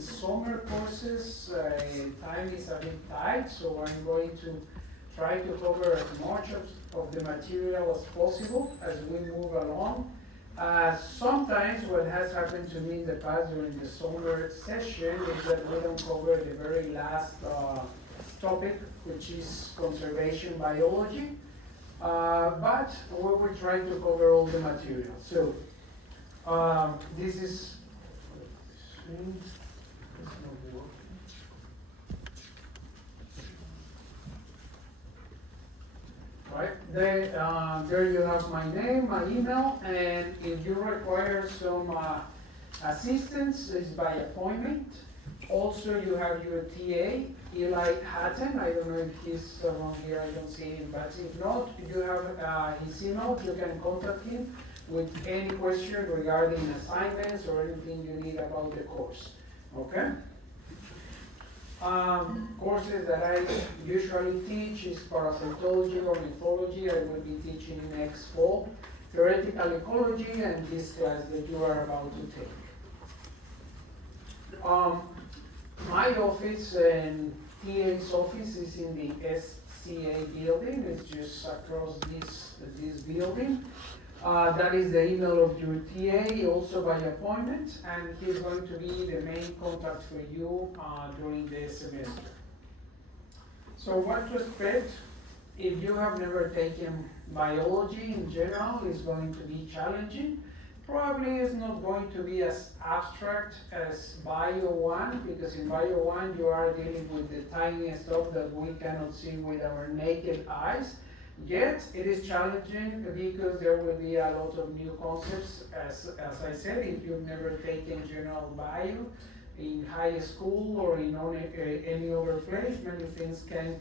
summer courses. Time is a bit tight, so I'm going to try to cover as much of the material as possible as we move along. Sometimes what has happened to me in the past during the summer session is that we don't cover the very last topic, which is conservation biology, but we will try to cover all the material. So this is, right, there you have my name, my email, and if you require some assistance, it's by appointment. Also, you have your TA, Eli Hatton. I don't know if he's around here, I don't see him, but if not, you have his email. You can contact him with any question regarding assignments or anything you need about the course, okay? Courses that I usually teach is parasitology or mythology. I will be teaching next fall, theoretical ecology, and this class that you are about to take. My office and TA's office is in the SCA building. It's just across this building. That is the email of your TA, also by appointment, and he's going to be the main contact for you during the semester. So what to expect? If you have never taken biology in general, it's going to be challenging. Probably it's not going to be as abstract as Bio 1, because in Bio 1 you are dealing with the tiniest stuff that we cannot see with our naked eyes. Yet it is challenging because there will be a lot of new concepts. As I said, if you've never taken general bio in high school or in any other place, many things can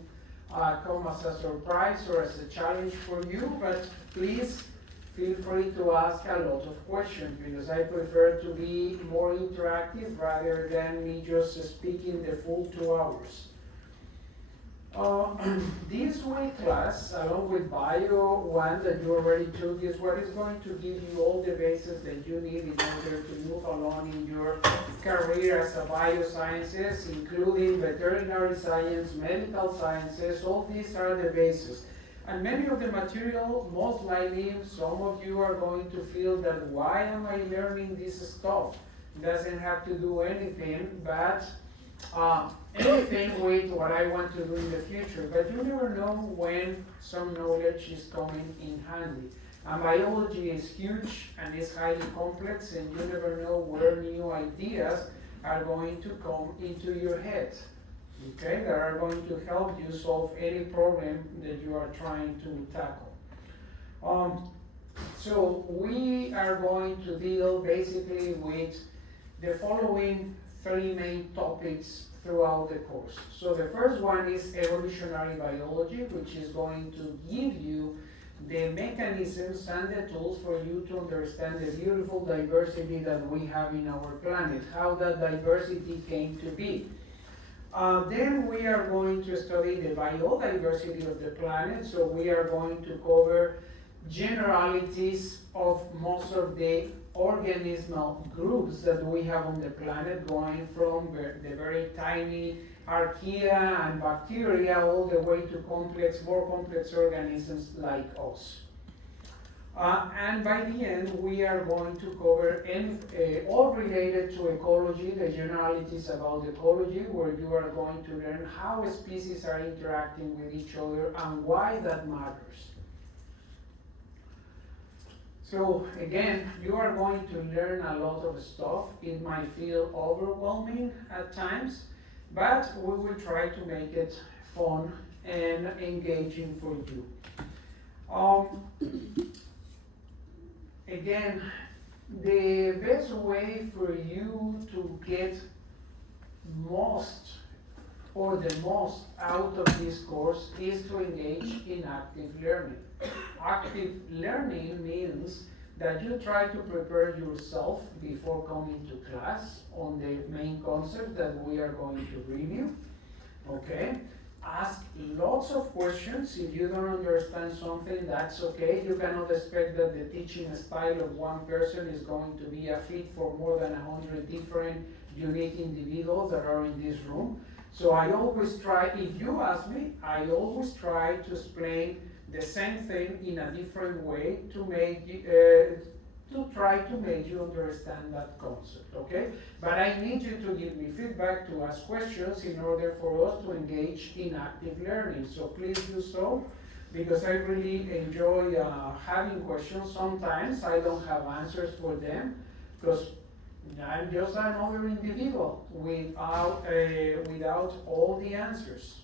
come as a surprise or as a challenge for you, but please feel free to ask a lot of questions, because I prefer to be more interactive rather than me just speaking the full 2 hours. This week class, along with Bio 1 that you already took, is what is going to give you all the bases that you need in order to move along in your career as a biosciences, including veterinary science, medical sciences. All these are the bases. And many of the material, most likely, some of you are going to feel that, why am I learning this stuff? It doesn't have to do anything, but anything with what I want to do in the future. But you never know when some knowledge is coming in handy. And biology is huge and is highly complex, and you never know where new ideas are going to come into your head. Okay, that are going to help you solve any problem that you are trying to tackle. So we are going to deal basically with the following 3 main topics throughout the course. So the first one is evolutionary biology, which is going to give you the mechanisms and the tools for you to understand the beautiful diversity that we have in our planet, how that diversity came to be. Then we are going to study the biodiversity of the planet, so we are going to cover generalities of most of the organismal groups that we have on the planet, going from the very tiny archaea and bacteria all the way to more complex organisms like us. And by the end, we are going to cover all related to ecology, the generalities about ecology, where you are going to learn how species are interacting with each other and why that matters. So again, you are going to learn a lot of stuff. It might feel overwhelming at times, but we will try to make it fun and engaging for you. Again, the best way for you to get the most out of this course is to engage in active learning. Active learning means that you try to prepare yourself before coming to class on the main concept that we are going to review, okay? ask lots of questions. If you don't understand something, that's okay. You cannot expect that the teaching style of one person is going to be a fit for more than 100 different unique individuals that are in this room. So I always try, if you ask me, I always try to explain the same thing in a different way to make to try to make you understand that concept, okay? But I need you to give me feedback, to ask questions in order for us to engage in active learning. So please do so, because I really enjoy having questions. Sometimes I don't have answers for them, because I'm just another individual without all the answers.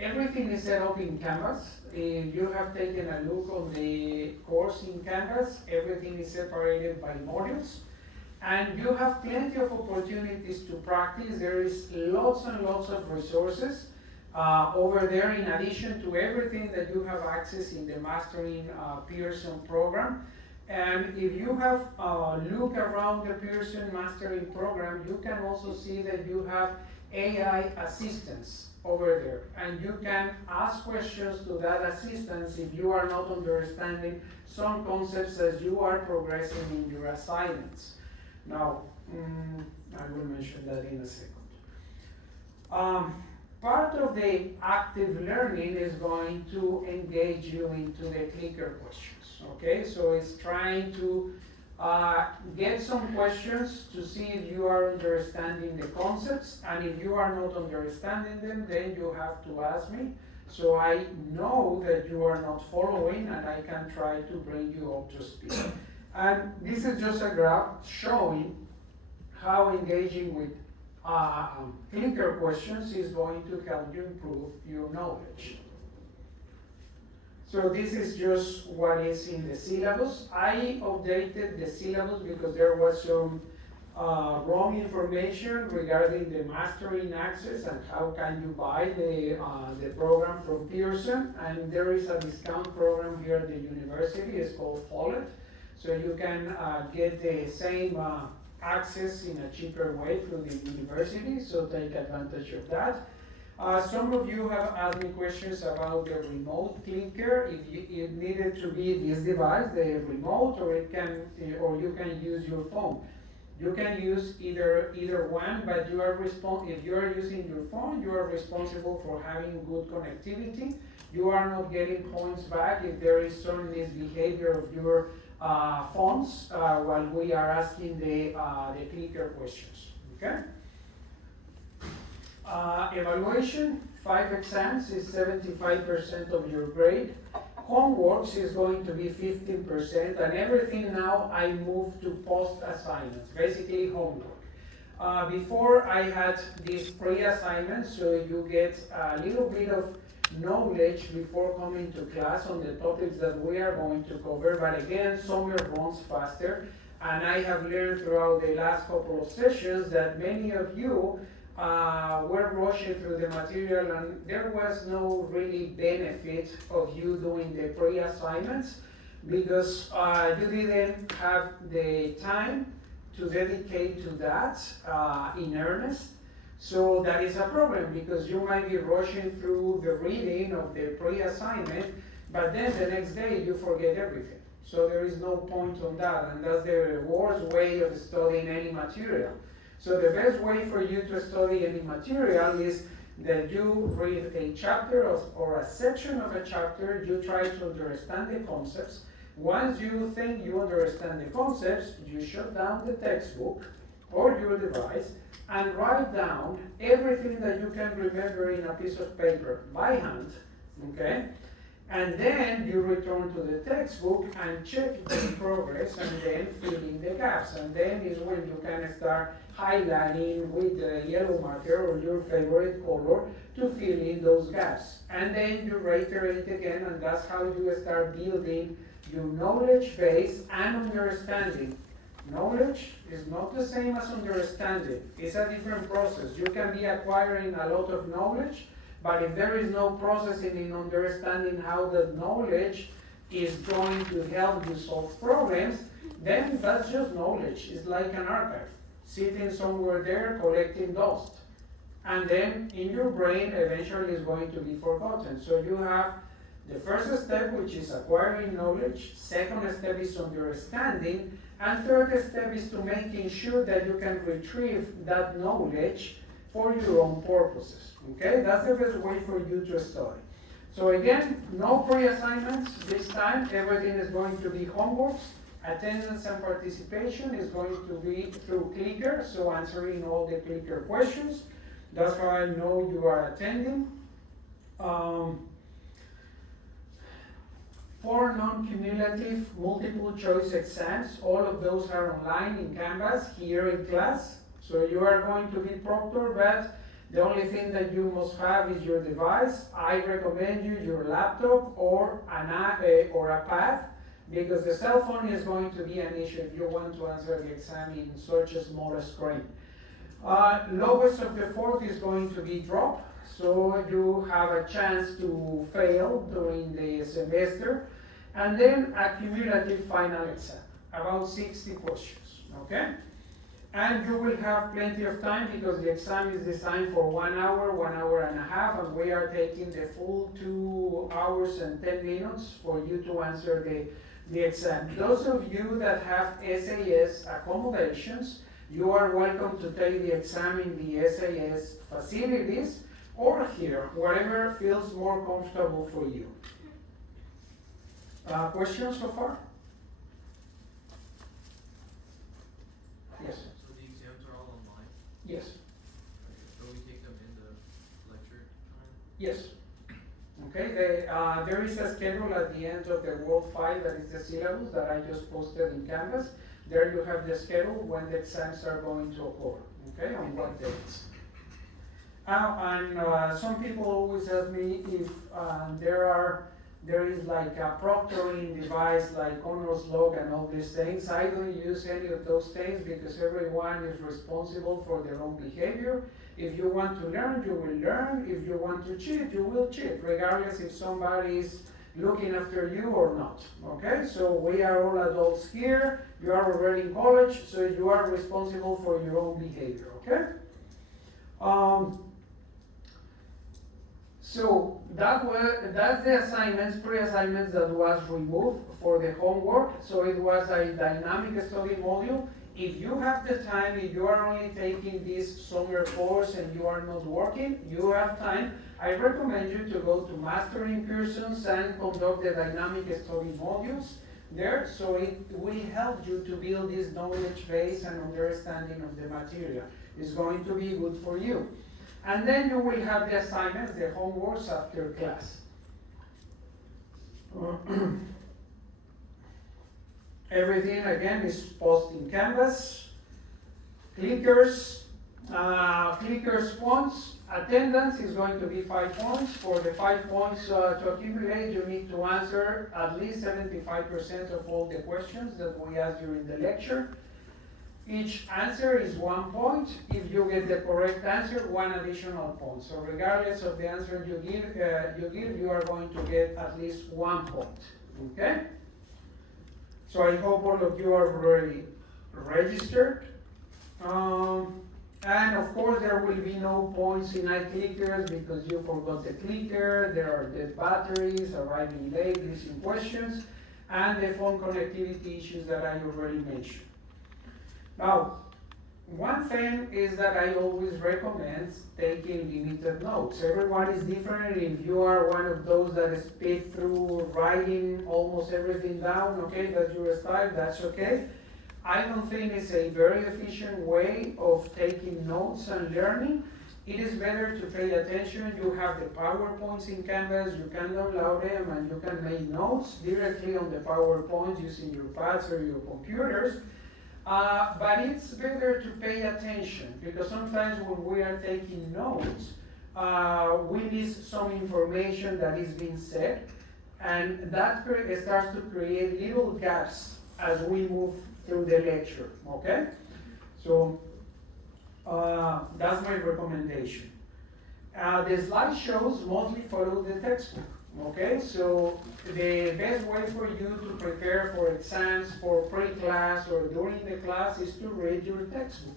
Everything is set up in Canvas. If you have taken a look on the course in Canvas, everything is separated by modules. And you have plenty of opportunities to practice. There is lots and lots of resources over there, in addition to everything that you have access in the Mastering Pearson program. And if you have looked around the Pearson Mastering program, you can also see that you have AI assistants over there, and you can ask questions to that assistance if you are not understanding some concepts as you are progressing in your assignments. Now, I will mention that in a second. Part of the active learning is going to engage you into the clicker questions, okay? So it's trying to get some questions to see if you are understanding the concepts, and if you are not understanding them, then you have to ask me, so I know that you are not following, and I can try to bring you up to speed. And this is just a graph showing how engaging with clicker questions is going to help you improve your knowledge. So this is just what is in the syllabus. I updated the syllabus because there was some wrong information regarding the Mastering Access and how can you buy the program from Pearson. And there is a discount program here at the university. It's called Follett. So you can get the same access in a cheaper way through the university, so take advantage of that. Some of you have asked me questions about the remote clicker. If it needed to be this device, the remote, or you can use your phone. You can use either one, but if you are using your phone, you are responsible for having good connectivity. You are not getting points back if there is some misbehavior of your phones while we are asking the clicker questions. Okay. Evaluation, 5 exams is 75% of your grade. Homeworks is going to be 15%, and everything now I move to post assignments, basically homework. Before I had these pre-assignments, so you get a little bit of knowledge before coming to class on the topics that we are going to cover, but again, summer runs faster, and I have learned throughout the last couple of sessions that many of you were rushing through the material, and there was no really benefit of you doing the pre-assignments because you didn't have the time to dedicate to that in earnest. So that is a problem because you might be rushing through the reading of the pre-assignment, but then the next day you forget everything. So there is no point on that, and that's the worst way of studying any material. So the best way for you to study any material is that you read a chapter or a section of a chapter, you try to understand the concepts. Once you think you understand the concepts, you shut down the textbook or your device and write down everything that you can remember in a piece of paper by hand, okay? And then you return to the textbook and check the progress and then fill in the gaps. And then is when you can start highlighting with the yellow marker or your favorite color to fill in those gaps. And then you reiterate again, and that's how you start building your knowledge base and understanding. Knowledge is not the same as understanding. It's a different process. You can be acquiring a lot of knowledge, but if there is no processing in understanding how that knowledge is going to help you solve problems, then that's just knowledge. It's like an archive, sitting somewhere there collecting dust. and then in your brain eventually is going to be forgotten. So you have the first step, which is acquiring knowledge, second step is understanding, and third step is to making sure that you can retrieve that knowledge for your own purposes. Okay, that's the best way for you to study. So again, no pre-assignments this time. Everything is going to be homeworks. Attendance and participation is going to be through Clicker, so answering all the Clicker questions. That's how I know you are attending. For non-cumulative multiple choice exams, all of those are online in Canvas here in class. So you are going to be proctored, but the only thing that you must have is your device. I recommend you your laptop or a pad, because the cell phone is going to be an issue if you want to answer the exam in such a small screen. Lowest of the fourth is going to be drop, so you have a chance to fail during the semester. And then a cumulative final exam, about 60 questions, okay? And you will have plenty of time because the exam is designed for 1 hour, 1.5 hours, and we are taking the full 2 hours and 10 minutes for you to answer the exam. Those of you that have SAS accommodations, you are welcome to take the exam in the SAS facilities or here, whatever feels more comfortable for you. Questions so far? Yes. So the exams are all online? Yes. So we take them in the lecture time? Yes. Okay, there is a schedule at the end of the World 5 that is the syllabus that I just posted in Canvas. There you have the schedule when the exams are going to occur, okay, on what dates. And some people always ask me if there is like a proctoring device like Honors Log and all these things. I don't use any of those things because everyone is responsible for their own behavior. If you want to learn, you will learn. If you want to cheat, you will cheat, regardless if somebody is looking after you or not, okay? So we are all adults here. You are already in college, so you are responsible for your own behavior, okay? So that's the assignments, pre-assignments that was removed for the homework. So it was a dynamic study module. If you have the time, if you are only taking this summer course and you are not working, you have time. I recommend you to go to Mastering Pearsons and conduct the dynamic study modules there. So it will help you to build this knowledge base and understanding of the material. It's going to be good for you. And then you will have the assignments, the homeworks after class. Everything again is posted in Canvas. Clickers, clickers points. Attendance is going to be 5 points. For the 5 points to accumulate, you need to answer at least 75% of all the questions that we asked during the lecture. Each answer is 1 point. If you get the correct answer, 1 additional point. So regardless of the answer you give, you are going to get at least 1 point. Okay? So I hope all of you are already registered. And of course, there will be no points in iClickers because you forgot the clicker. There are dead batteries, arriving late, missing questions, and the phone connectivity issues that I already mentioned. Now, one thing is that I always recommend taking limited notes. Everyone is different. If you are one of those that speed through writing almost everything down, okay, that's your style, that's okay. I don't think it's a very efficient way of taking notes and learning. It is better to pay attention. You have the PowerPoints in Canvas, you can download them and you can make notes directly on the PowerPoints using your pads or your computers. But it's better to pay attention because sometimes when we are taking notes, we miss some information that is being said, and that starts to create little gaps as we move through the lecture, okay? So that's my recommendation. The slideshows mostly follow the textbook. Okay, so the best way for you to prepare for exams, for pre-class or during the class is to read your textbook.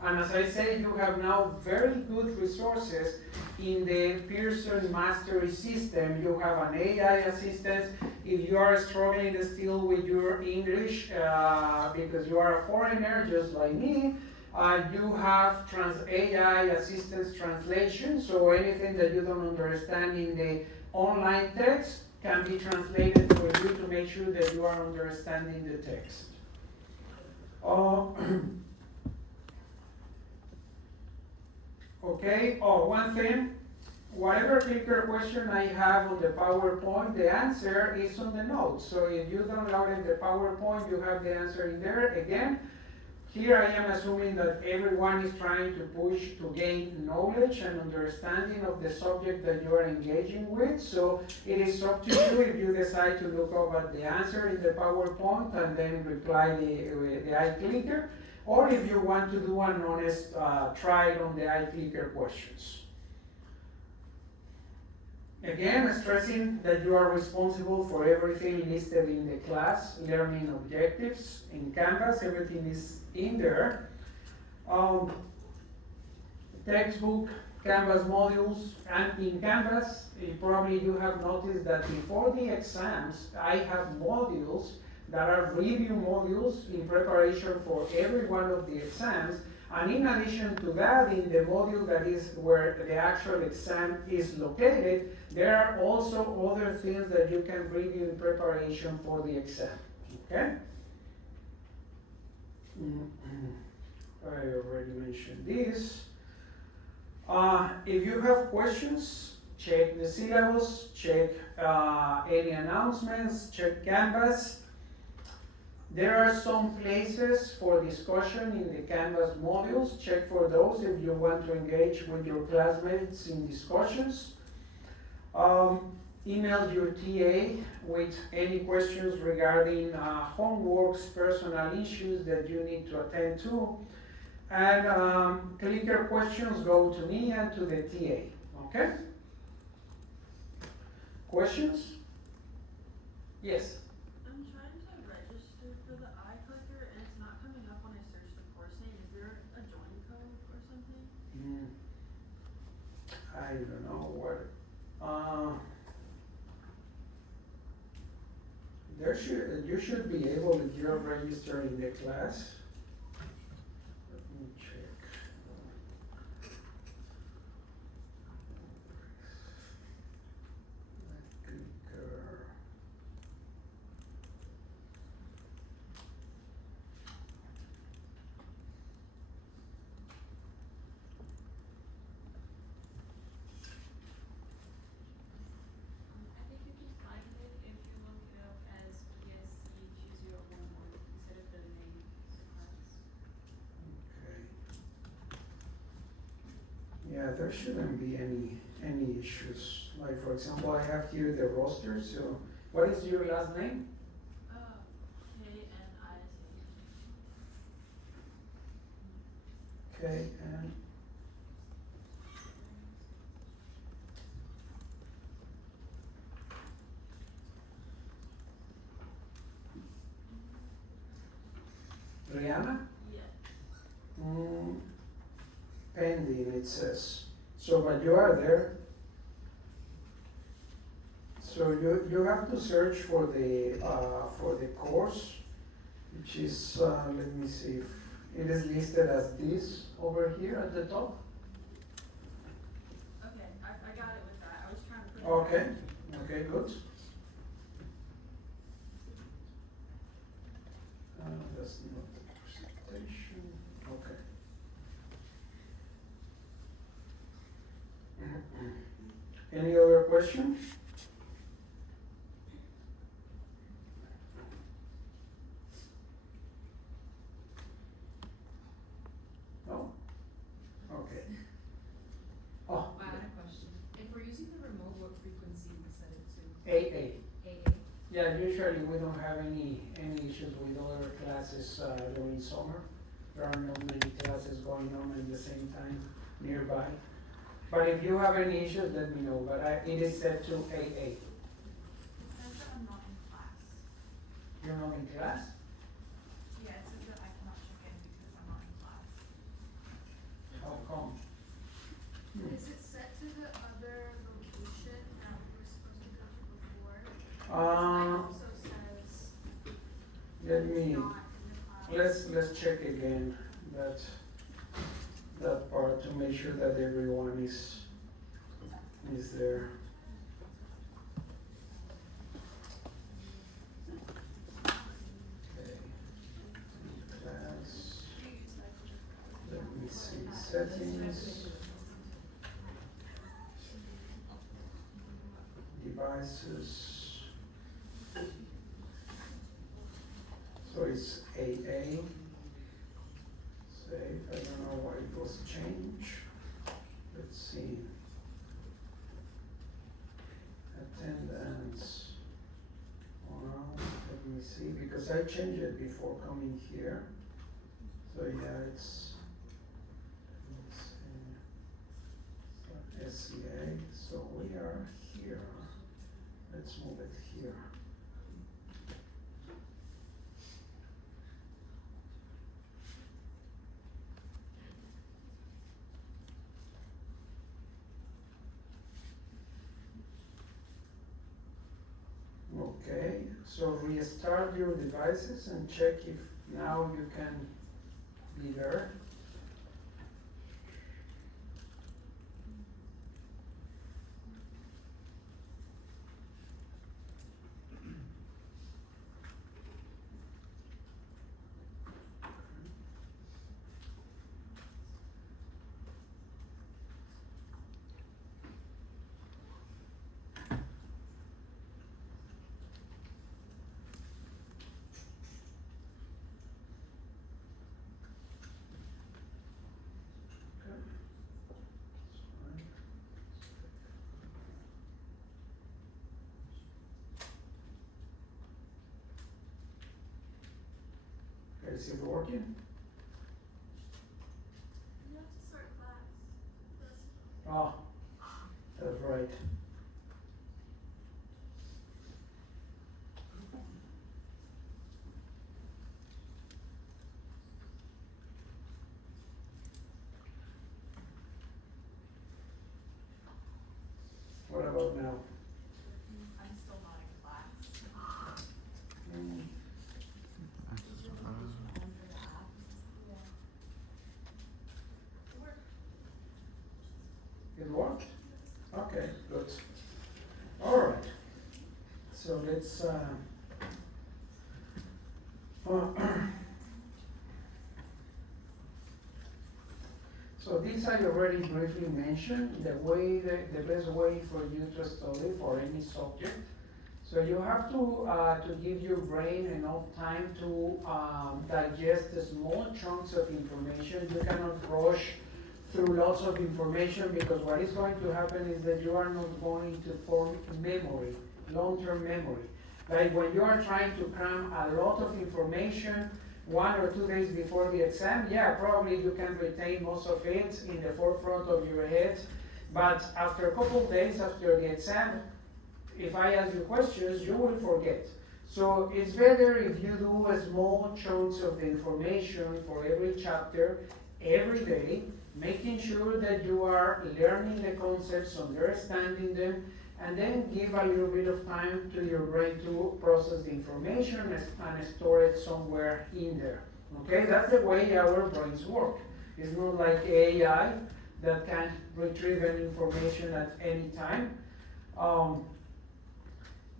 And as I say, you have now very good resources in the Pearson Mastery System. You have an AI assistant. If you are struggling still with your English, because you are a foreigner just like me, you have AI assistance translation, so anything that you don't understand in the online text can be translated for you to make sure that you are understanding the text. Okay, one thing, whatever clicker question I have on the PowerPoint, the answer is on the notes. So if you downloaded the PowerPoint, you have the answer in there. Again, here I am assuming that everyone is trying to push to gain knowledge and understanding of the subject that you are engaging with. So it is up to you if you decide to look up at the answer in the PowerPoint and then reply the iClicker, or if you want to do an honest try on the iClicker questions. Again, stressing that you are responsible for everything listed in the class, learning objectives in Canvas, everything is in there. Textbook, Canvas modules, and in Canvas, probably you have noticed that before the exams, I have modules that are review modules in preparation for every one of the exams. And in addition to that, in the module that is where the actual exam is located, there are also other things that you can review in preparation for the exam, okay? I already mentioned this. If you have questions, check the syllabus, check any announcements, check Canvas. There are some places for discussion in the Canvas modules. Check for those if you want to engage with your classmates in discussions. Email your TA with any questions regarding homeworks, personal issues that you need to attend to. And clicker questions go to me and to the TA, okay? Questions? Yes? I'm trying to register for the iClicker and it's not coming up when I search the course name. Is there a join code or something? I don't know what. You should be able, if you're registered in the class. Let me check. Clicker. I think you can find it if you look it up as BSC2011 instead of the name of the class. Okay. Yeah, there shouldn't be any issues. Like for example, I have here the roster. So, what is your last name? KNIC. Okay, and Rihanna? Yeah. Pending, it says. So, but you are there. So you have to search for the course, which is let me see if it is listed as this over here at the top. Okay, I got it with that. I was trying to put it. Okay, good. That's not the presentation. Okay. Any other questions? No? Okay. Oh, I had a question. If we're using the remote, what frequency we set it to? AA. AA? Yeah, usually we don't have any issues with other classes during summer. There are not many classes going on at the same time nearby. But if you have any issues, let me know. But it is set to AA. It says that I'm not in class. You're not in class? Yeah, it says that I cannot check in because I'm not in class. check again that part to make sure that everyone is there. Okay. Class. Let me see settings. Devices. So it's AA. Save. I don't know why it was changed. Let's see. Attendance. Well, let me see, because I changed it before coming here. So yeah, it's SCA. So we are here. Let's move it here. Okay, so restart your devices and check if now you can be there. Okay, is it working? You have to start class. Oh, that's right. What about now? I'm still not in class. Mm, Is your location on for the app? Yeah. it worked? Okay, good. All right. So let's. So these I already briefly mentioned, the best way for you to study for any subject. So you have to give your brain enough time to digest the small chunks of information. You cannot rush through lots of information, because what is going to happen is that you are not going to form memory, long-term memory. Like when you are trying to cram a lot of information 1 or 2 days before the exam, yeah, probably you can retain most of it in the forefront of your head. But after a couple of days after the exam, if I ask you questions, you will forget. So it's better if you do a small chunks of the information for every chapter every day, making sure that you are learning the concepts, understanding them, and then give a little bit of time to your brain to process the information and store it somewhere in there. Okay, that's the way our brains work. It's not like AI that can retrieve any information at any time.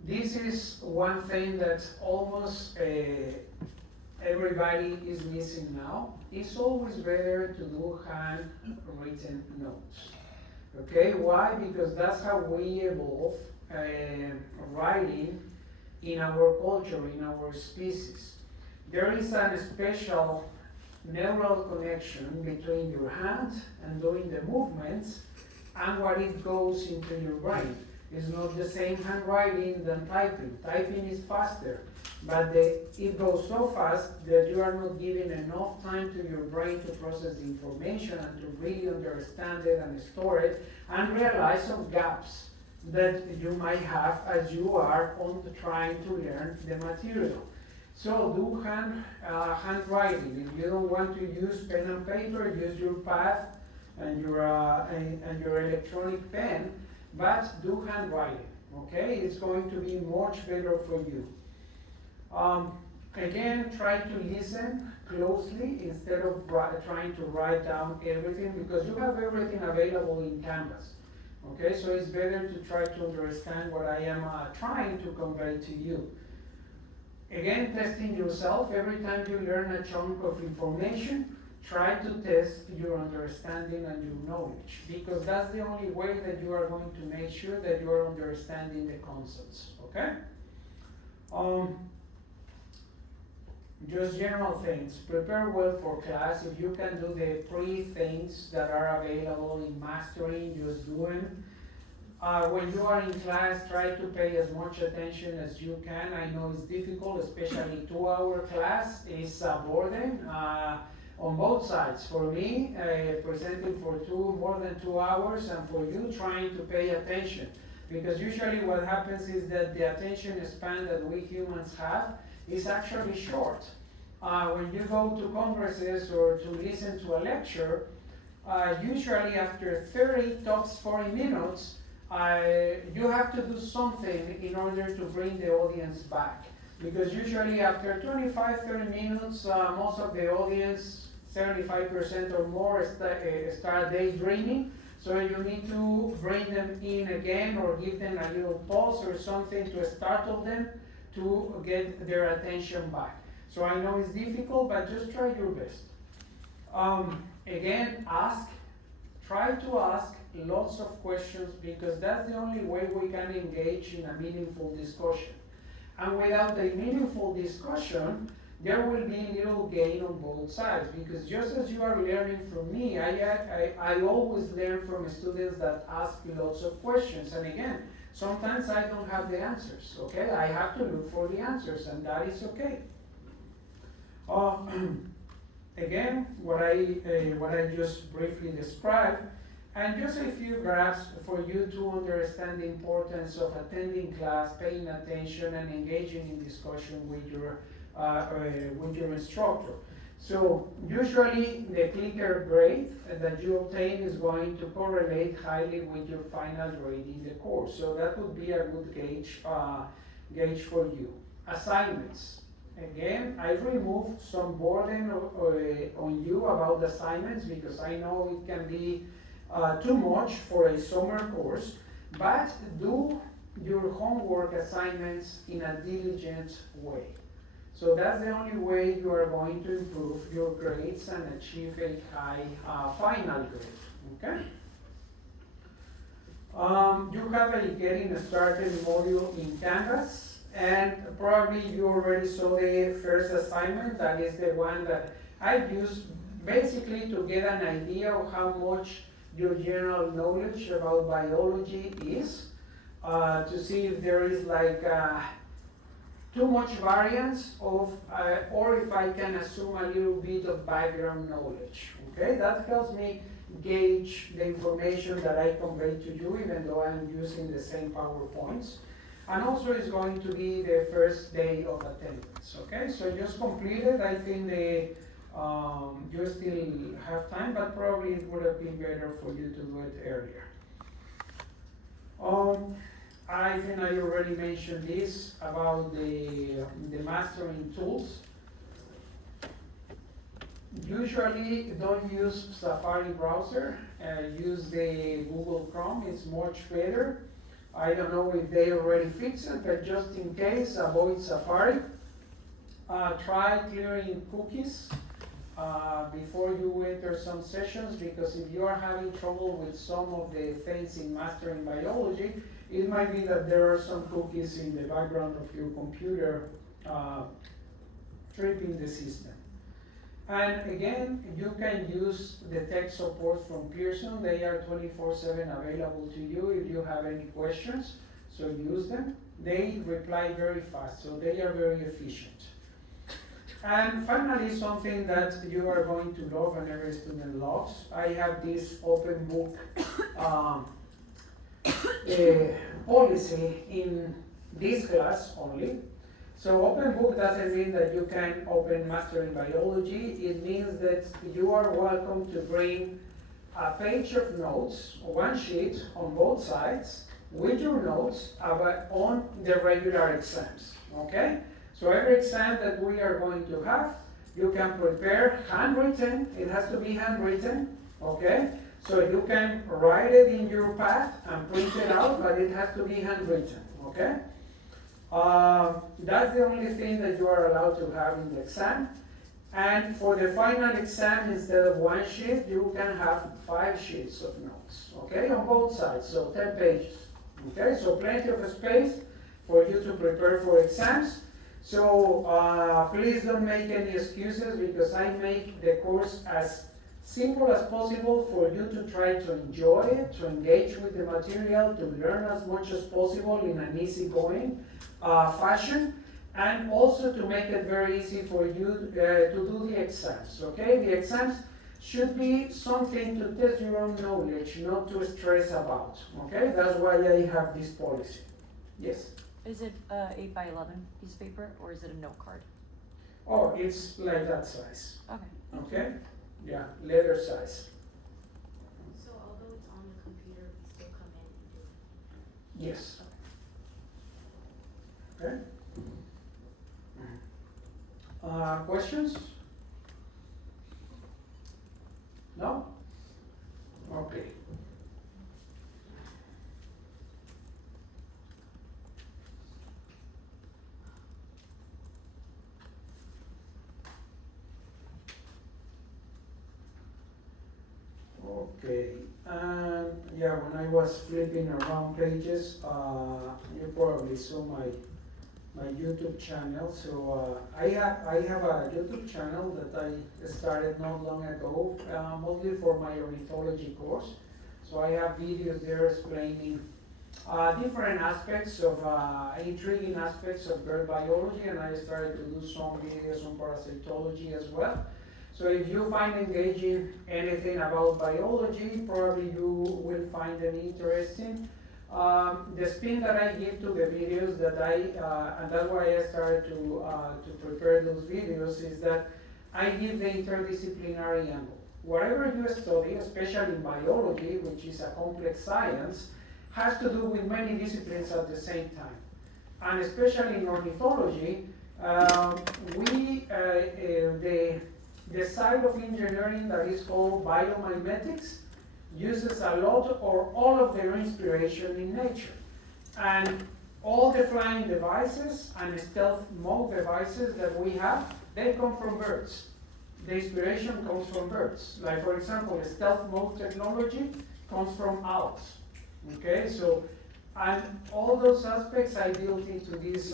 This is one thing that almost everybody is missing now. It's always better to do handwritten notes. Okay, why? Because that's how we evolve writing in our culture, in our species. There is a special neural connection between your hand and doing the movements and what it goes into your brain. It's not the same handwriting than typing. Typing is faster, but it goes so fast that you are not giving enough time to your brain to process the information and to really understand it and store it and realize some gaps that you might have as you are trying to learn the material. So do handwriting. If you don't want to use pen and paper, use your pad and your electronic pen, but do handwriting. Okay, it's going to be much better for you. Again, try to listen closely instead of trying to write down everything, because you have everything available in Canvas. Okay, so it's better to try to understand what I am trying to convey to you. Again, testing yourself. Every time you learn a chunk of information, try to test your understanding and your knowledge, because that's the only way that you are going to make sure that you are understanding the concepts, okay? Just general things. Prepare well for class. If you can do the things that are available in mastering, just do them. When you are in class, try to pay as much attention as you can. I know it's difficult, especially 2-hour class is a burden on both sides. For me, presenting for more than 2 hours, and for you trying to pay attention. Because usually what happens is that the attention span that we humans have is actually short. When you go to congresses or to listen to a lecture, usually after 30 tops 40 minutes, you have to do something in order to bring the audience back. Because usually after 25-30 minutes, most of the audience, 75% or more, start daydreaming. So you need to bring them in again, or give them a little pause or something to startle them to get their attention back. So I know it's difficult, but just try your best. Again, try to ask lots of questions, because that's the only way we can engage in a meaningful discussion. And without a meaningful discussion, there will be little gain on both sides, because just as you are learning from me, I always learn from students that ask lots of questions. And again, sometimes I don't have the answers, okay? I have to look for the answers, and that is okay. Again, what I just briefly described, and just a few graphs for you to understand the importance of attending class, paying attention, and engaging in discussion with your instructor. So usually the clicker grade that you obtain is going to correlate highly with your final grade in the course. So that would be a good gauge for you. Assignments. Again, I removed some burden on you about assignments, because I know it can be too much for a summer course, but do your homework assignments in a diligent way. So that's the only way you are going to improve your grades and achieve a high final grade, okay? You have a getting started module in Canvas, and probably you already saw the first assignment. That is the one that I used basically to get an idea of how much your general knowledge about biology is, to see if there is like too much variance of, or if I can assume a little bit of background knowledge, okay? That helps me gauge the information that I convey to you, even though I'm using the same PowerPoints. And also it's going to be the first day of attendance, okay? So just complete it. I think you still have time, but probably it would have been better for you to do it earlier. I think I already mentioned this about the mastering tools. Usually don't use Safari browser, use the Google Chrome, it's much better. I don't know if they already fixed it, but just in case, avoid Safari. Try clearing cookies before you enter some sessions, because if you are having trouble with some of the things in mastering biology, it might be that there are some cookies in the background of your computer tripping the system. And again, you can use the tech support from Pearson. They are 24/7 available to you if you have any questions, so use them. They reply very fast, so they are very efficient. And finally, something that you are going to love and every student loves, I have this open book policy in this class only. So open book doesn't mean that you can open Mastering Biology. It means that you are welcome to bring a page of notes, one sheet on both sides, with your notes on the regular exams, okay? So every exam that we are going to have, you can prepare handwritten, it has to be handwritten, okay? So you can write it in your pad and print it out, but it has to be handwritten, okay? That's the only thing that you are allowed to have in the exam. And for the final exam, instead of one sheet, you can have 5 sheets of notes, okay, on both sides, so 10 pages, okay? So plenty of space for you to prepare for exams. So please don't make any excuses, because I make the course as simple as possible for you to try to enjoy it, to engage with the material, to learn as much as possible in an easygoing fashion, and also to make it very easy for you to do the exams, okay? The exams should be something to test your own knowledge, not to stress about, okay? That's why I have this policy. Yes? Is it 8 by 11 piece of paper, or is it a note card? Oh, it's like that size, Okay. okay? Yeah, letter size. So although it's on the computer, we still come in and do it? Yes. Okay? Questions? No? Okay. Okay, yeah, when I was flipping around pages, you probably saw my YouTube channel. So I have a YouTube channel that I started not long ago, mostly for my ornithology course. So I have videos there explaining different aspects of intriguing aspects of bird biology, and I started to do some videos on parasitology as well. So if you find engaging anything about biology, probably you will find them interesting. The spin that I give to the videos and that's why I started to prepare those videos, is that I give the interdisciplinary angle. Whatever you study, especially in biology, which is a complex science, has to do with many disciplines at the same time. And especially in ornithology, the side of engineering that is called biomimetics uses a lot or all of their inspiration in nature. And all the flying devices and stealth mode devices that we have, they come from birds. The inspiration comes from birds. Like, for example, the stealth mode technology comes from owls. Okay, so, and all those aspects I built into this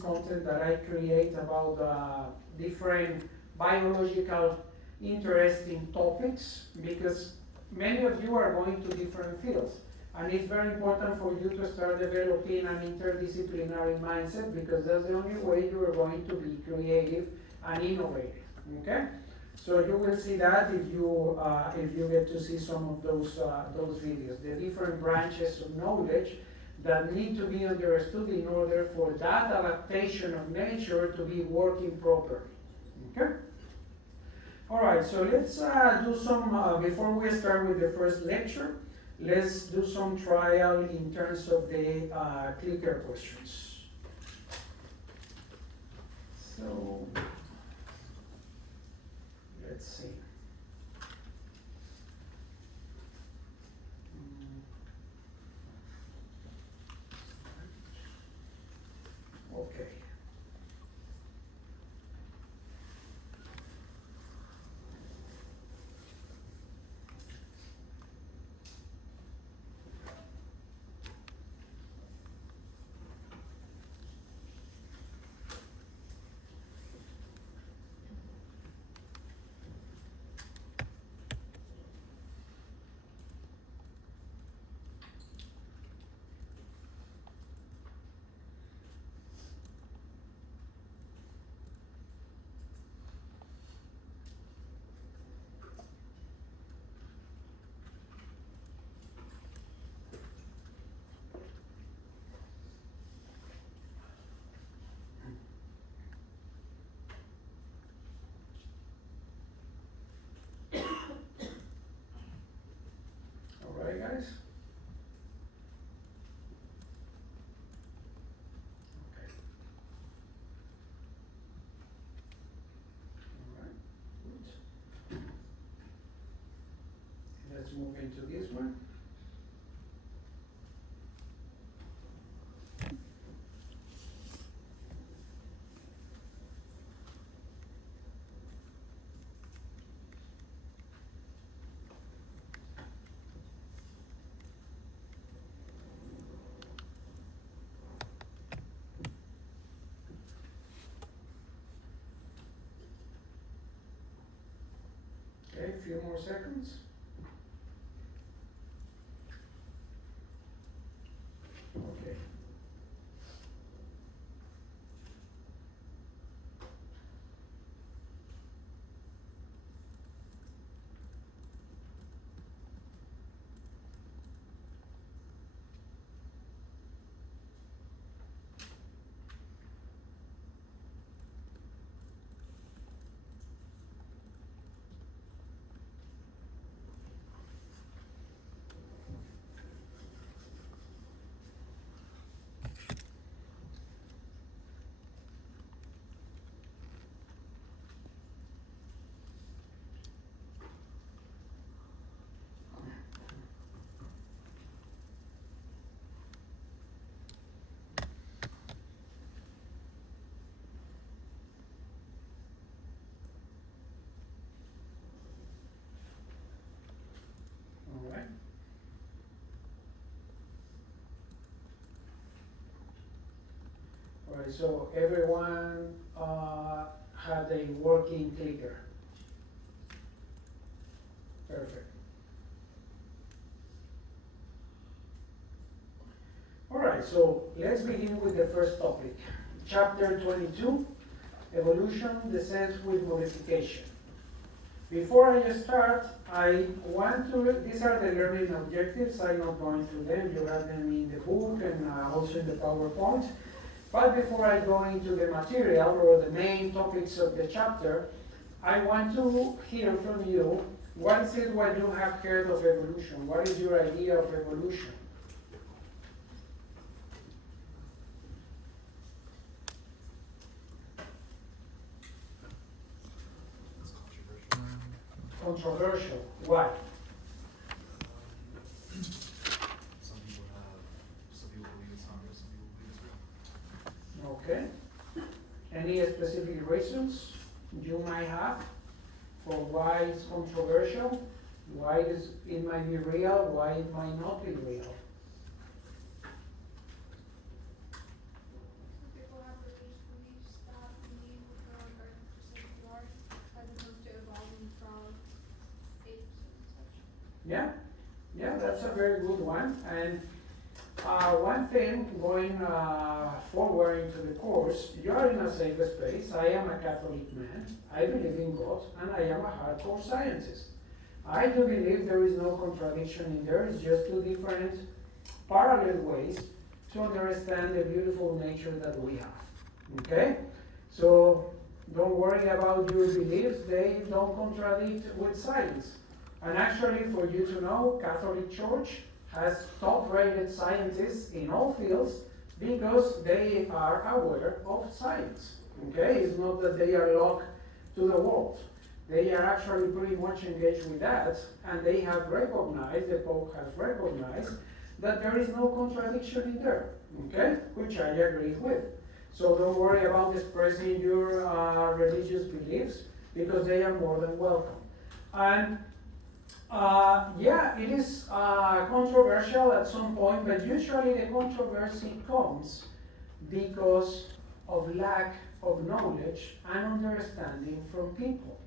content that I create about different biological interesting topics, because many of you are going to different fields, and it's very important for you to start developing an interdisciplinary mindset, because that's the only way you are going to be creative and innovative. Okay, so you will see that if you get to see some of those videos, the different branches of knowledge that need to be understood in order for that adaptation of nature to be working properly. Okay? All right, so let's do some, before we start with the first lecture, let's do some trial in terms of the clicker questions. So, let's see. Okay. let's move into this one. Okay, a few more seconds. Okay. All right. All right, so everyone had a working clicker. Perfect. All right, so let's begin with the first topic. Chapter 22, Evolution, Descent with Modification. Before I start, I want to, these are the learning objectives. I'm not going through them. You have them in the book and also in the PowerPoint. But before I go into the material or the main topics of the chapter, I want to hear from you, what is it what you have heard of evolution? What is your idea of evolution? It's controversial. Controversial. Why? Some people believe it's harmless, some people believe it's real. Okay. Any specific reasons you might have for why it's controversial? Why it might be real, why it might not be real? Some people have religious beliefs that we will go on Earth for so long, as opposed to evolving from apes and such. Yeah, that's a very good one. And one thing going forward into the course, you are in a safe space. I am a Catholic man. I believe in God, and I am a hardcore scientist. I do believe there is no contradiction in there. It's just two different parallel ways to understand the beautiful nature that we have. Okay? So don't worry about your beliefs. They don't contradict with science. And actually, for you to know, Catholic Church has top-rated scientists in all fields because they are aware of science. Okay? It's not that they are locked to the world. They are actually pretty much engaged with that, and they have recognized, the Pope has recognized, that there is no contradiction in there, okay? Which I agree with. So don't worry about expressing your religious beliefs, because they are more than welcome. And yeah, it is controversial at some point, but usually the controversy comes because of lack of knowledge and understanding from people.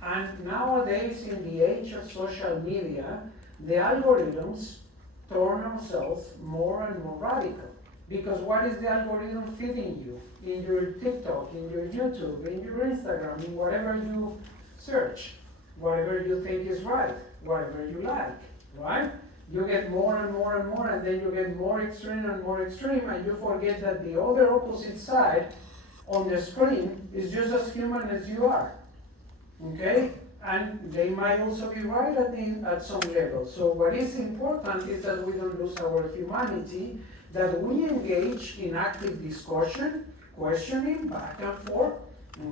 And nowadays, in the age of social media, the algorithms turn themselves more and more radical. Because what is the algorithm feeding you? In your TikTok, in your YouTube, in your Instagram, in whatever you search, whatever you think is right, whatever you like, right? You get more and more and more, and then you get more extreme, and you forget that the other opposite side on the screen is just as human as you are. Okay? And they might also be right at some level. So what is important is that we don't lose our humanity, that we engage in active discussion, questioning back and forth,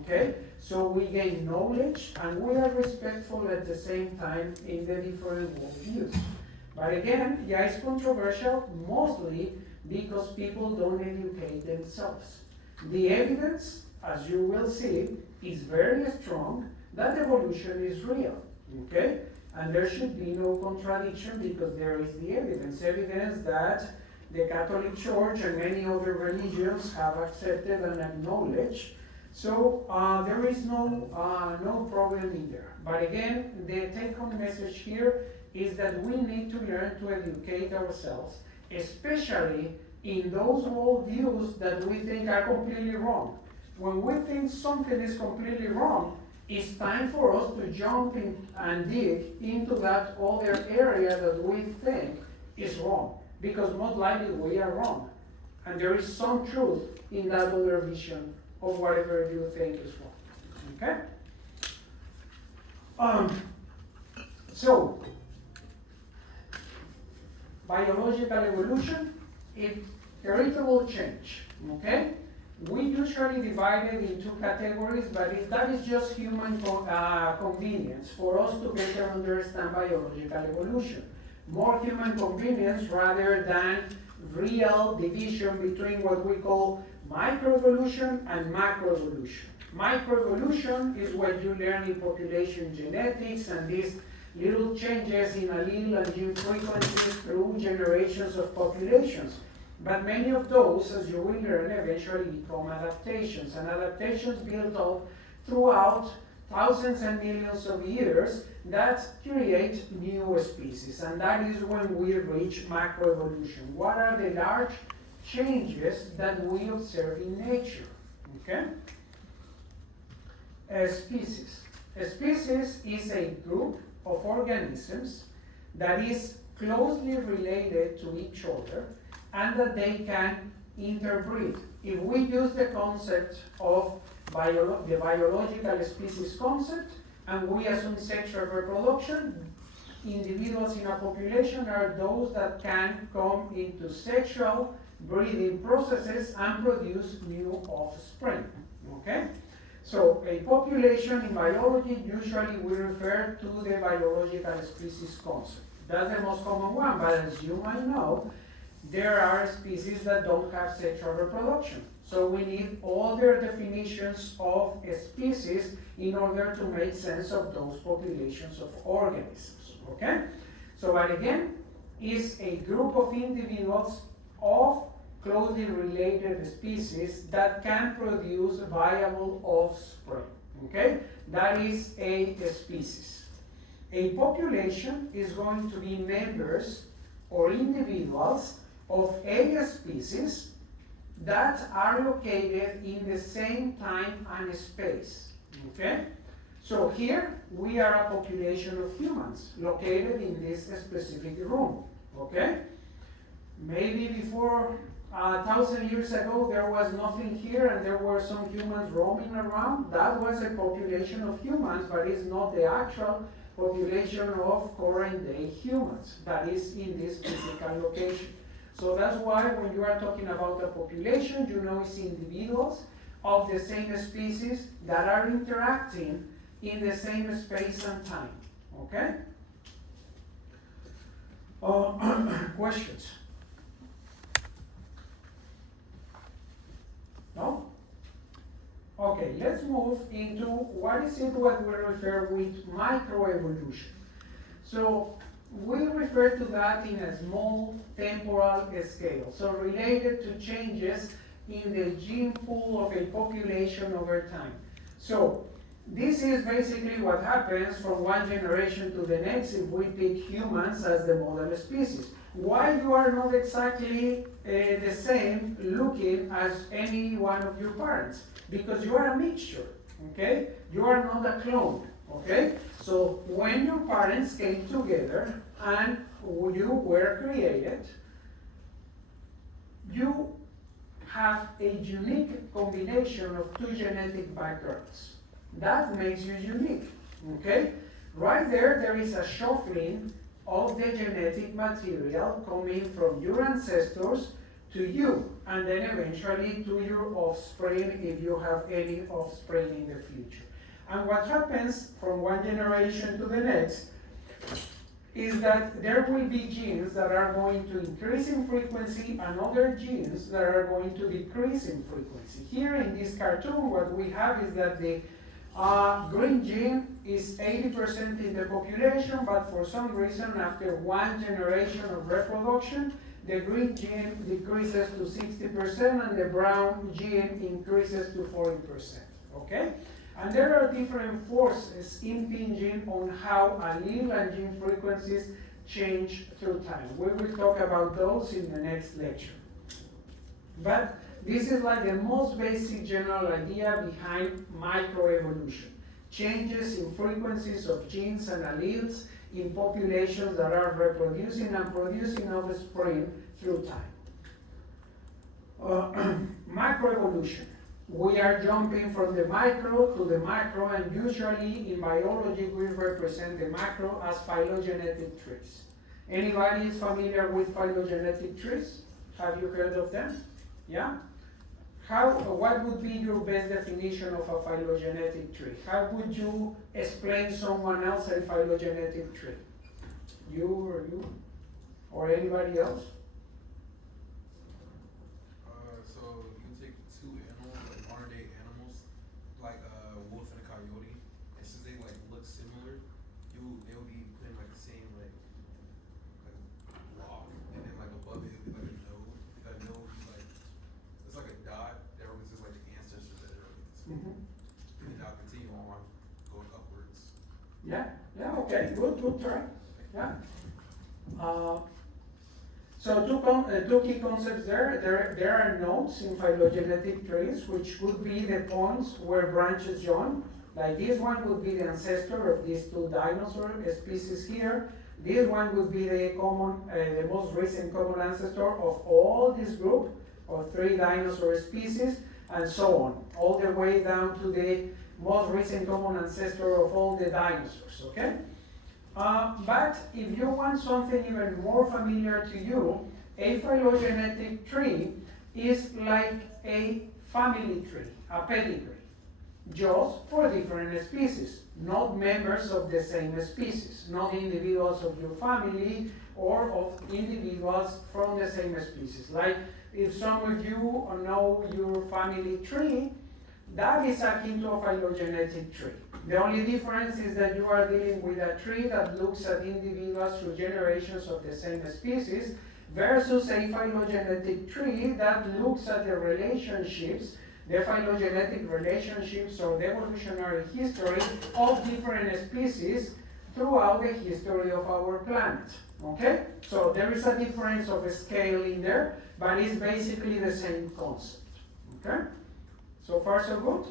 Okay? So we gain knowledge and we are respectful at the same time in the different worldviews. But again, yeah, it's controversial mostly because people don't educate themselves. The evidence, as you will see, is very strong that evolution is real, okay? And there should be no contradiction because there is the evidence that the Catholic Church and many other religions have accepted and acknowledged. So there is no problem in there. But again, the take-home message here is that we need to learn to educate ourselves, especially in those worldviews that we think are completely wrong. When we think something is completely wrong, it's time for us to jump in and dig into that other area that we think is wrong, because most likely we are wrong. And there is some truth in that other vision of whatever you think is wrong. Okay? So, biological evolution is irritable change. Okay? We usually divide it in two categories, but that is just human convenience for us to better understand biological evolution. More human convenience rather than real division between what we call microevolution and macroevolution. Microevolution is what you learn in population genetics and these little changes in allele and gene frequencies through generations of populations. But many of those, as you will learn, eventually become adaptations, and adaptations built up throughout thousands and millions of years that create new species, and that is when we reach macroevolution. What are the large changes that we observe in nature? Okay? A species. A species is a group of organisms that is closely related to each other and that they can interbreed. If we use the concept of the biological species concept and we assume sexual reproduction, individuals in a population are those that can come into sexual breeding processes and produce new offspring. Okay? So a population in biology, usually we refer to the biological species concept. That's the most common one, but as you might know, there are species that don't have sexual reproduction. So we need other definitions of a species in order to make sense of those populations of organisms, okay? So but again, is a group of individuals of closely related species that can produce viable offspring, okay? That is a species. A population is going to be members or individuals of a species that are located in the same time and space, okay? So here we are a population of humans located in this specific room, okay? Maybe before 1,000 years ago there was nothing here and there were some humans roaming around. That was a population of humans, but it's not the actual population of current day humans that is in this physical location. So that's why when you are talking about a population, you know it's individuals of the same species that are interacting in the same space and time, okay? Questions? No? Okay, let's move into what is it what we refer with microevolution. So we refer to that in a small temporal scale, so related to changes in the gene pool of a population over time. So this is basically what happens from one generation to the next if we pick humans as the model species. Why you are not exactly the same looking as any one of your parents? Because you are a mixture, okay? You are not a clone, okay? So when your parents came together and you were created, you have a unique combination of two genetic backgrounds. That makes you unique, okay? Right there is a shuffling of the genetic material coming from your ancestors to you, and then eventually to your offspring if you have any offspring in the future. And what happens from one generation to the next is that there will be genes that are going to increase in frequency and other genes that are going to decrease in frequency. Here in this cartoon, what we have is that the green gene is 80% in the population, but for some reason, after one generation of reproduction, the green gene decreases to 60% and the brown gene increases to 40%, okay? And there are different forces impinging on how allele and gene frequencies change through time. We will talk about those in the next lecture. But this is like the most basic general idea behind microevolution. Changes in frequencies of genes and alleles in populations that are reproducing and producing offspring through time. Macroevolution. We are jumping from the micro to the macro, and usually in biology we represent the macro as phylogenetic trees. Anybody is familiar with phylogenetic trees? Have you heard of them? Yeah? What would be your best definition of a phylogenetic tree? How would you explain someone else a phylogenetic tree? You? Or anybody else? So you can take two animals, like modern day animals, like a wolf and a coyote, and since they like look similar, they'll be put in like the same like block, and then like above it it'll be like a node. That node is like it's like a dot that represents like the ancestors that are Mm-hmm. and then I'll continue on going upwards. Yeah, okay, good try. Yeah. So two key concepts there. There are nodes in phylogenetic trees, which would be the points where branches join. Like this one would be the ancestor of these two dinosaur species here. This one would be the most recent common ancestor of all this group of three dinosaur species, and so on, all the way down to the most recent common ancestor of all the dinosaurs, okay? But if you want something even more familiar to you, a phylogenetic tree is like a family tree, a pedigree, just for different species, not members of the same species, not individuals of your family or of individuals from the same species. Like if some of you know your family tree, that is akin to a phylogenetic tree. The only difference is that you are dealing with a tree that looks at individuals through generations of the same species versus a phylogenetic tree that looks at the relationships, the phylogenetic relationships or the evolutionary history of different species throughout the history of our planet. Okay? So there is a difference of scale in there, but it's basically the same concept. Okay? So far so good?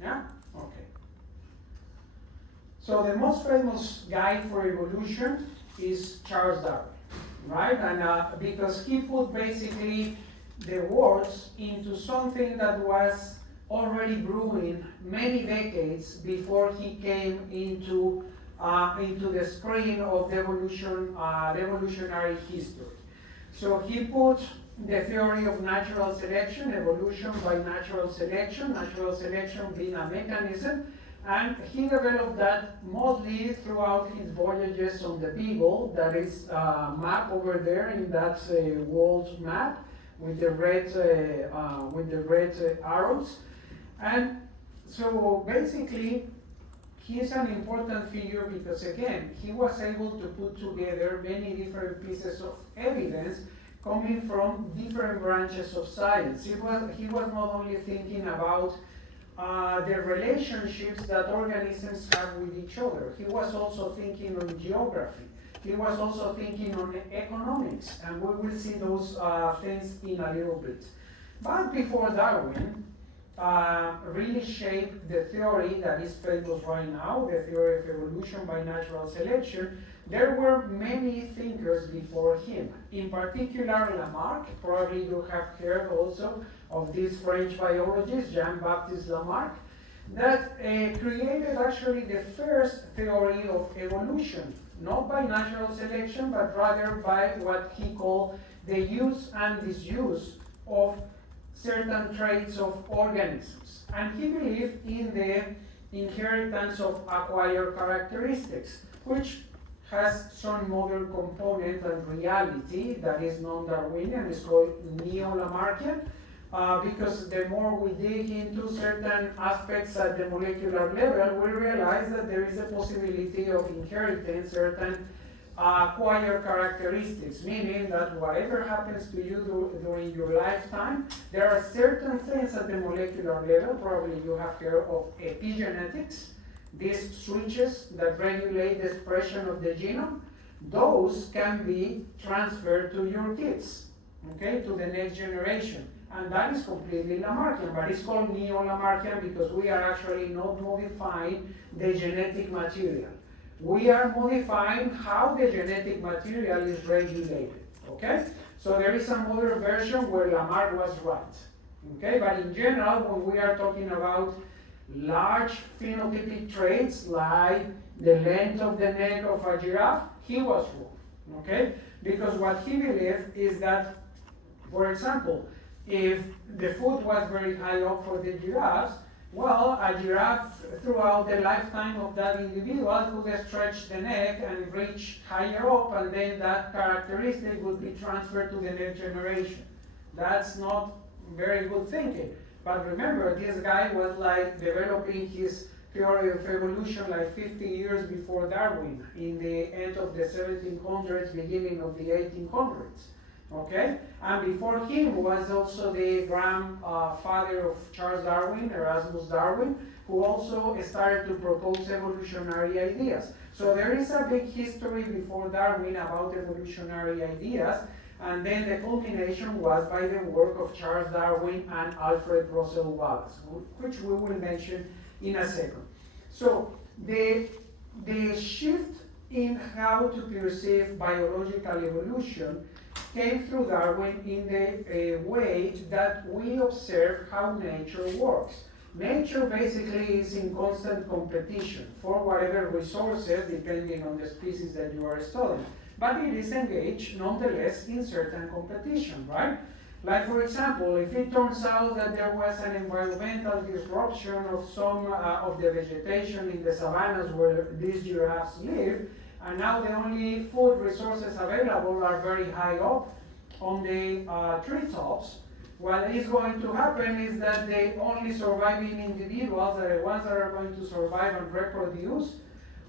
Yeah? Okay. So the most famous guy for evolution is Charles Darwin, right? And because he put basically the words into something that was already brewing many decades before he came into the screen of the evolutionary history. So he put the theory of natural selection, evolution by natural selection being a mechanism, and he developed that mostly throughout his voyages on the Beagle, that is map over there in that world map with the red arrows. And so basically, he is an important figure because again, he was able to put together many different pieces of evidence coming from different branches of science. He was not only thinking about the relationships that organisms have with each other, he was also thinking on geography. He was also thinking on economics, and we will see those things in a little bit. But before Darwin really shaped the theory that is famous right now, the theory of evolution by natural selection, there were many thinkers before him. In particular, Lamarck, probably you have heard also of this French biologist, Jean-Baptiste Lamarck, that created actually the first theory of evolution, not by natural selection, but rather by what he called the use and disuse of certain traits of organisms. And he believed in the inheritance of acquired characteristics, which has some other component and reality that is non-Darwinian. It's called neo-Lamarckian, because the more we dig into certain aspects at the molecular level, we realize that there is a possibility of inheriting certain acquired characteristics, meaning that whatever happens to you during your lifetime, there are certain things at the molecular level, probably you have heard of epigenetics, these switches that regulate the expression of the genome, those can be transferred to your kids, okay, to the next generation. And that is completely Lamarckian, but it's called neo-Lamarckian because we are actually not modifying the genetic material. We are modifying how the genetic material is regulated, okay? So there is some other version where Lamarck was right, okay? But in general, when we are talking about large phenotypic traits like the length of the neck of a giraffe, he was wrong, okay? Because what he believed is that, for example, if the food was very high up for the giraffes, well, a giraffe throughout the lifetime of that individual could stretch the neck and reach higher up, and then that characteristic would be transferred to the next generation. That's not very good thinking. But remember, this guy was like developing his theory of evolution like 50 years before Darwin, in the end of the 1700s, beginning of the 1800s. Okay? And before him was also the grandfather of Charles Darwin, Erasmus Darwin, who also started to propose evolutionary ideas. So there is a big history before Darwin about evolutionary ideas, and then the culmination was by the work of Charles Darwin and Alfred Russel Wallace, which we will mention in a second. So the shift in how to perceive biological evolution came through Darwin in the way that we observe how nature works. Nature basically is in constant competition for whatever resources, depending on the species that you are studying. But it is engaged, nonetheless, in certain competition, right? Like, for example, if it turns out that there was an environmental disruption of some of the vegetation in the savannas where these giraffes live, and now the only food resources available are very high up on the treetops, what is going to happen is that the only surviving individuals, the ones that are going to survive and reproduce,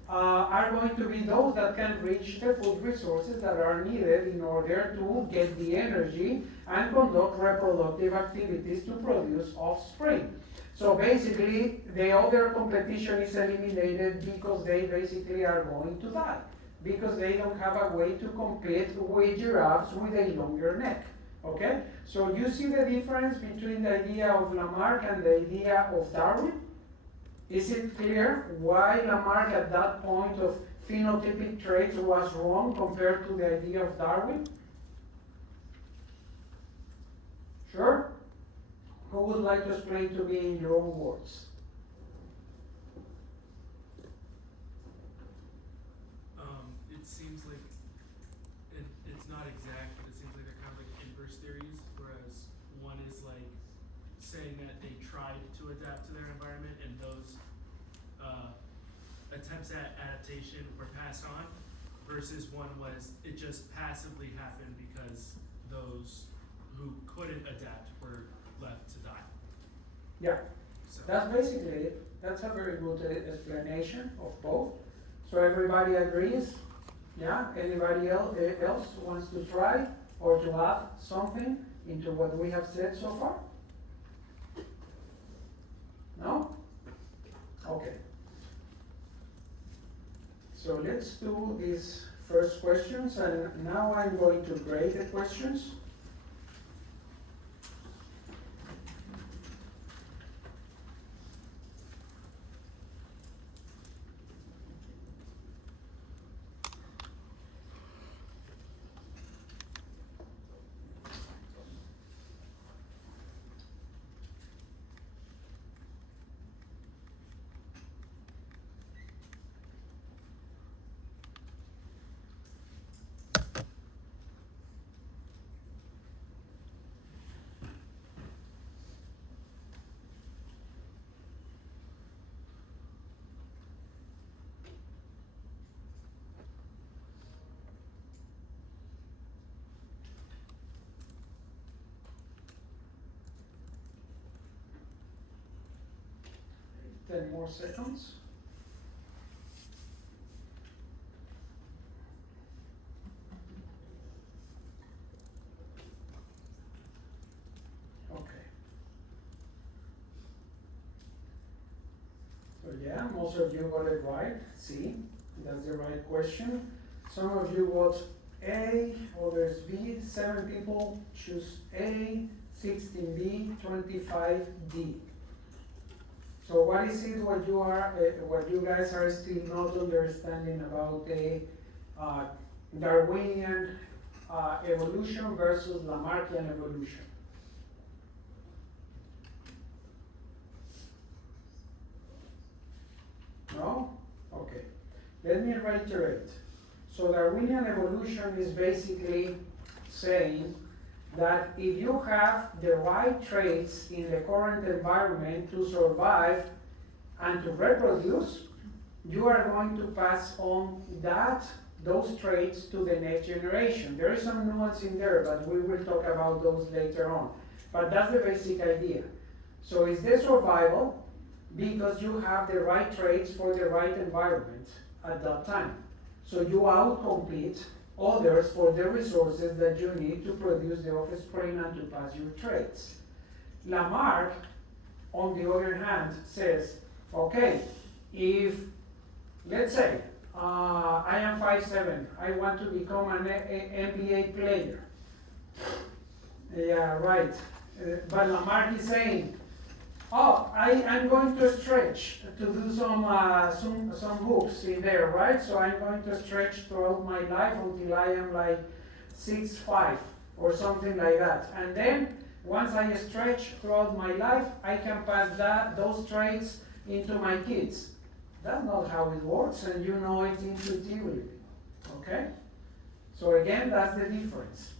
are going to be those that can reach the food resources that are needed in order to get the energy and conduct reproductive activities to produce offspring. So basically, the other competition is eliminated because they basically are going to die, because they don't have a way to compete with giraffes with a longer neck. Okay? So you see the difference between the idea of Lamarck and the idea of Darwin? Is it clear why Lamarck at that point of phenotypic traits was wrong compared to the idea of Darwin? Sure? Who would like to explain to me in your own words? It seems like it's not exact, but it seems like they're kind of like inverse theories, whereas one is like saying that they tried to adapt to their environment and those attempts at adaptation were passed on, versus one was it just passively happened because those who couldn't adapt were left to die. Yeah, So that's basically it. That's a very good explanation of both. So everybody agrees? Yeah? Anybody else wants to try or to add something into what we have said so far? No? Okay. So let's do these first questions, and now I'm going to grade the questions. 10 more seconds. Okay. So yeah, most of you got it right. C, that's the right question. Some of you got A, others B. 7 people choose A, 16 B, 25 D. So what is it? What you guys are still not understanding about the Darwinian evolution versus Lamarckian evolution? No? Okay. Let me reiterate. So Darwinian evolution is basically saying that if you have the right traits in the current environment to survive and to reproduce, you are going to pass on those traits to the next generation. There is some nuance in there, but we will talk about those later on. But that's the basic idea. So it's the survival because you have the right traits for the right environment at that time. So you outcompete others for the resources that you need to produce the offspring and to pass your traits. Lamarck, on the other hand, says, okay, if, let's say, I am 5'7", I want to become an NBA player. Yeah, right. But Lamarck is saying, oh, I'm going to stretch to do some hoops in there, right? So I'm going to stretch throughout my life until I am like 6'5" or something like that. And then once I stretch throughout my life, I can pass those traits into my kids. That's not how it works, and you know it intuitively. Okay? So again, that's the difference.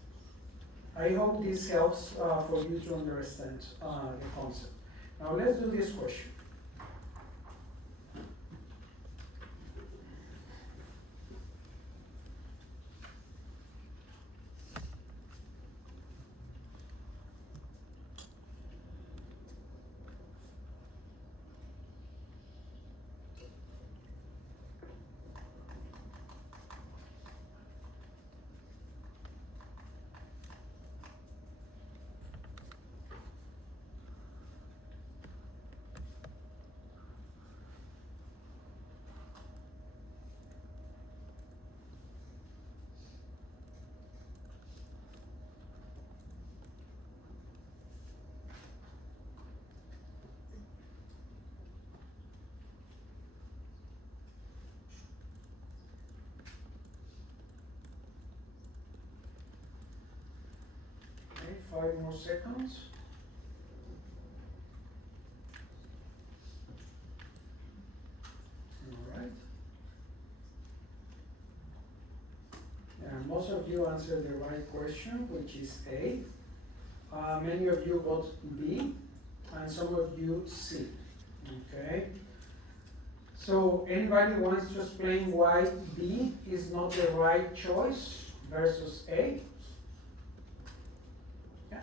I hope this helps for you to understand the concept. Now let's do this question. Okay, 5 more seconds. All right. And most of you answered the right question, which is A. Many of you got B, and some of you C. Okay. So anybody wants to explain why B is not the right choice versus A? Yeah.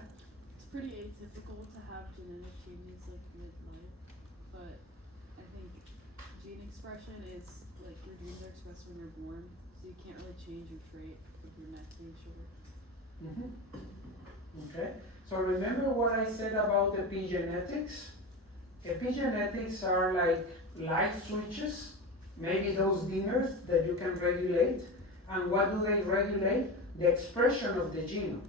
It's pretty atypical to have genetic changes like mid-life, but I think gene expression is like your genes are expressed when you're born, so you can't really change your trait with your neck being short. Okay. So remember what I said about epigenetics? Epigenetics are like light switches, maybe those dimmers that you can regulate. And what do they regulate? The expression of the genome.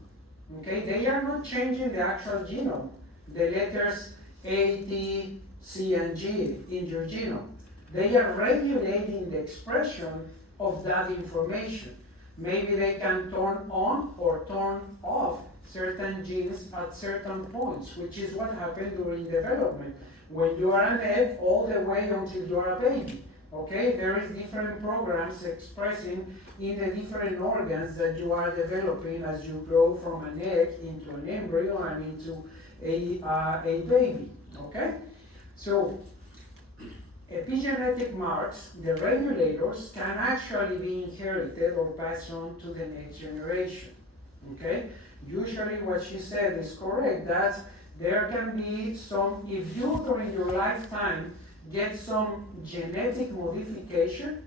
Okay, they are not changing the actual genome, the letters A, T, C, and G in your genome. They are regulating the expression of that information. Maybe they can turn on or turn off certain genes at certain points, which is what happened during development. When you are an egg, all the way until you are a baby. Okay, there is different programs expressing in the different organs that you are developing as you grow from an egg into an embryo and into a baby. Okay, so epigenetic marks, the regulators, can actually be inherited or passed on to the next generation. Okay, usually what she said is correct, that there can be some, if you during your lifetime gets some genetic modification,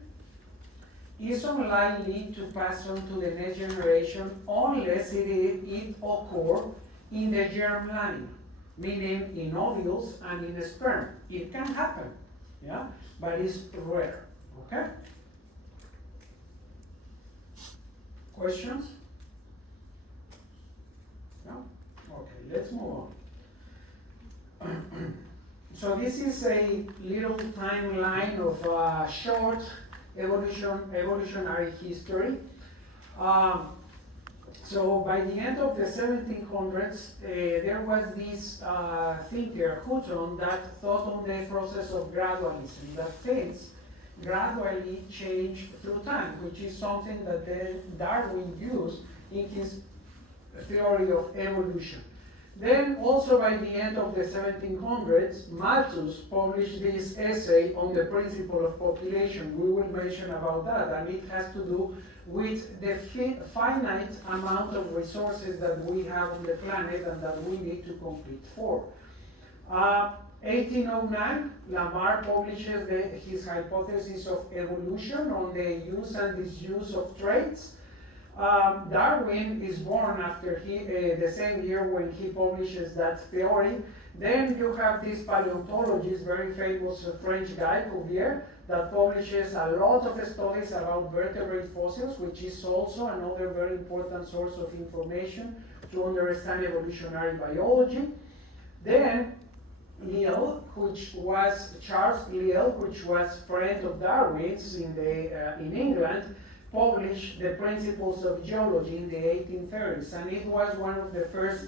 is unlikely to pass on to the next generation unless it occurs in the germ line, meaning in ovules and in the sperm. It can happen, yeah, but it's rare, okay? Questions? No? Okay, let's move on. So this is a little timeline of short evolutionary history. So by the end of the 1700s, there was this thinker, Hutton, that thought on the process of gradualism, that things gradually change through time, which is something that Darwin used in his theory of evolution. Then also by the end of the 1700s, Malthus published this essay on the principle of population. We will mention about that, and it has to do with the finite amount of resources that we have on the planet and that we need to compete for. 1809, Lamarck publishes his hypothesis of evolution on the use and disuse of traits. Darwin is born after the same year when he publishes that theory. Then you have this paleontologist, very famous French guy, Cuvier, that publishes a lot of studies about vertebrate fossils, which is also another very important source of information to understand evolutionary biology. Then Lyell, Charles Lyell, which was friend of Darwin's in England, published the Principles of Geology in the 1830s, and it was one of the first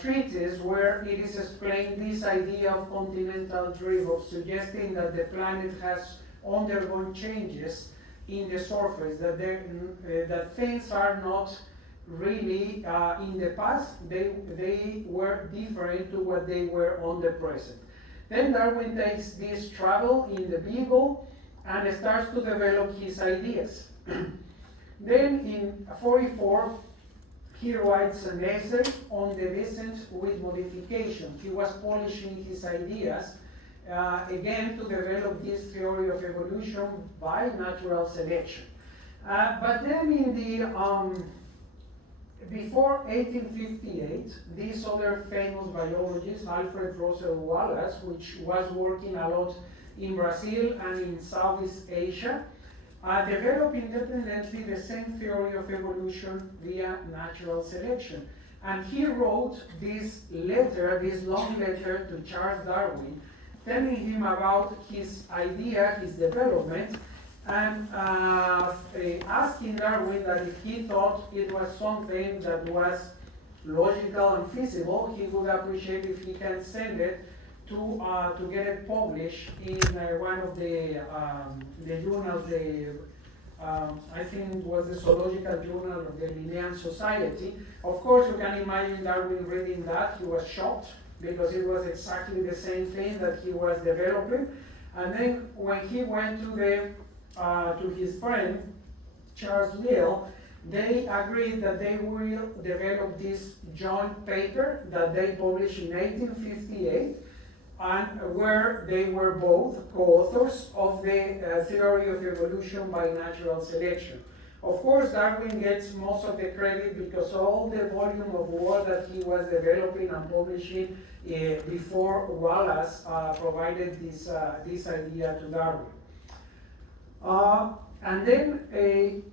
treatises where it is explained this idea of continental drift, of suggesting that the planet has undergone changes in the surface, that things are not really in the past, they were different to what they were on the present. Then Darwin takes this travel in the Beagle and starts to develop his ideas. Then in 44, he writes an essay on the descent with modification. He was polishing his ideas, again, to develop this theory of evolution by natural selection. But then in the, before 1858, this other famous biologist, Alfred Russel Wallace, which was working a lot in Brazil and in Southeast Asia, developed independently the same theory of evolution via natural selection. And he wrote this letter, this long letter to Charles Darwin, telling him about his idea, his development, and asking Darwin that if he thought it was something that was logical and feasible, he would appreciate if he can send it to get it published in one of the journals, I think it was the Zoological Journal of the Linnean Society. Of course, you can imagine Darwin reading that. He was shocked because it was exactly the same thing that he was developing. And then when he went to his friend, Charles Lyell, they agreed that they will develop this joint paper that they published in 1858, and where they were both co-authors of the theory of evolution by natural selection. Of course, Darwin gets most of the credit because all the volume of work that he was developing and publishing before Wallace provided this idea to Darwin. And then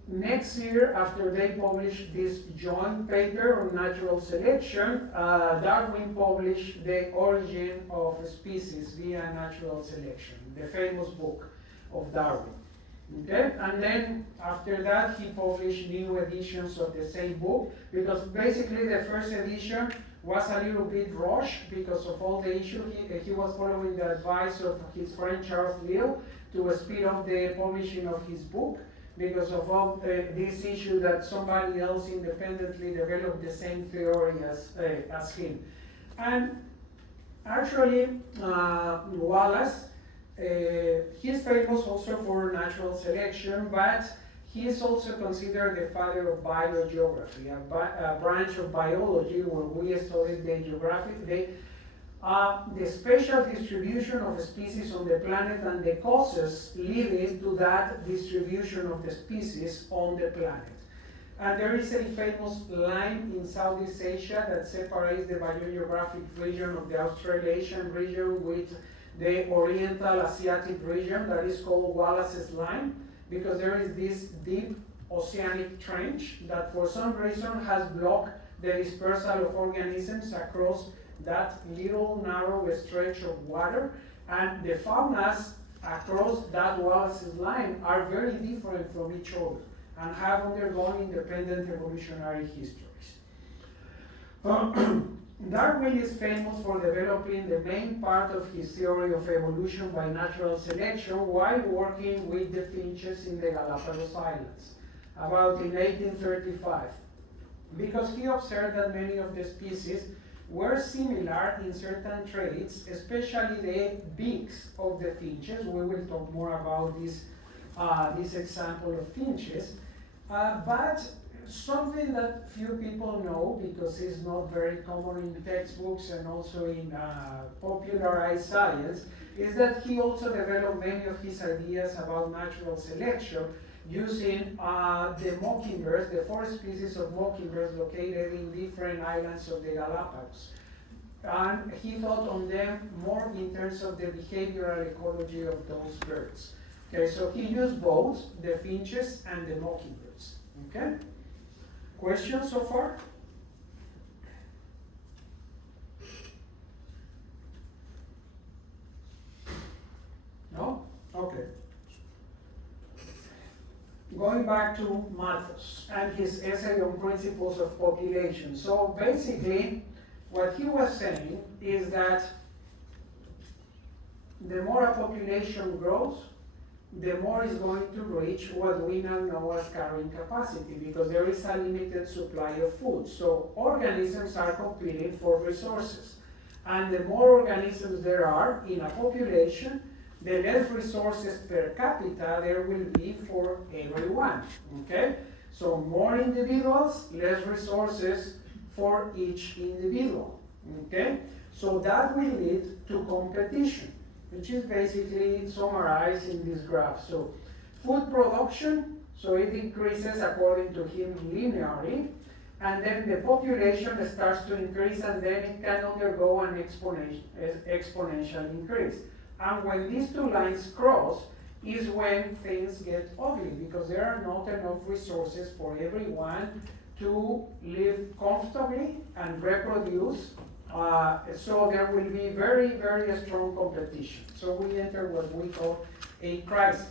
next year, after they published this joint paper on natural selection, Darwin published The Origin of Species via Natural Selection, the famous book of Darwin. Okay? And then after that, he published new editions of the same book, because basically the first edition was a little bit rushed because of all the issues. He was following the advice of his friend Charles Lyell to speed up the publishing of his book because of all this issue that somebody else independently developed the same theory as him. And actually, Wallace, he's famous also for natural selection, but he is also considered the father of biogeography, a branch of biology where we study the the spatial distribution of species on the planet and the causes leading to that distribution of the species on the planet. And there is a famous line in Southeast Asia that separates the biogeographic region of the Australasian region with the Oriental Asiatic region that is called Wallace's Line, because there is this deep oceanic trench that for some reason has blocked the dispersal of organisms across that little narrow stretch of water, and the faunas across that Wallace's Line are very different from each other and have undergone independent evolutionary histories. Darwin is famous for developing the main part of his theory of evolution by natural selection while working with the finches in the Galapagos Islands, about in 1835, because he observed that many of the species were similar in certain traits, especially the beaks of the finches. We will talk more about this example of finches. But something that few people know, because it's not very common in textbooks and also in popularized science, is that he also developed many of his ideas about natural selection using the mockingbirds, the 4 species of mockingbirds located in different islands of the Galapagos. And he thought on them more in terms of the behavioral ecology of those birds. Okay, so he used both the finches and the mockingbirds. Okay? Questions so far? No? Okay. Going back to Malthus and his essay on principles of population. So basically, what he was saying is that the more a population grows, the more is going to reach what we now know as carrying capacity, because there is a limited supply of food. So organisms are competing for resources. And the more organisms there are in a population, the less resources per capita there will be for everyone, okay? So more individuals, less resources for each individual, okay? So that will lead to competition, which is basically summarized in this graph. So food production, so it increases according to him linearly, and then the population starts to increase, and then it can undergo an exponential increase. And when these two lines cross is when things get ugly, because there are not enough resources for everyone to live comfortably and reproduce. So there will be very, very strong competition. So we enter what we call a crisis.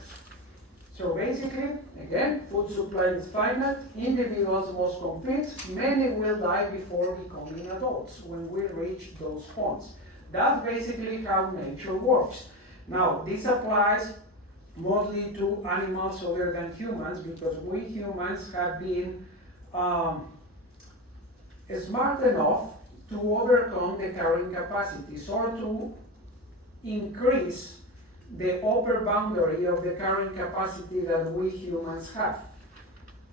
So basically, again, food supply is finite, individuals must compete, many will die before becoming adults when we reach those points. That's basically how nature works. Now, this applies mostly to animals other than humans, because we humans have been smart enough to overcome the carrying capacities or to increase the upper boundary of the carrying capacity that we humans have.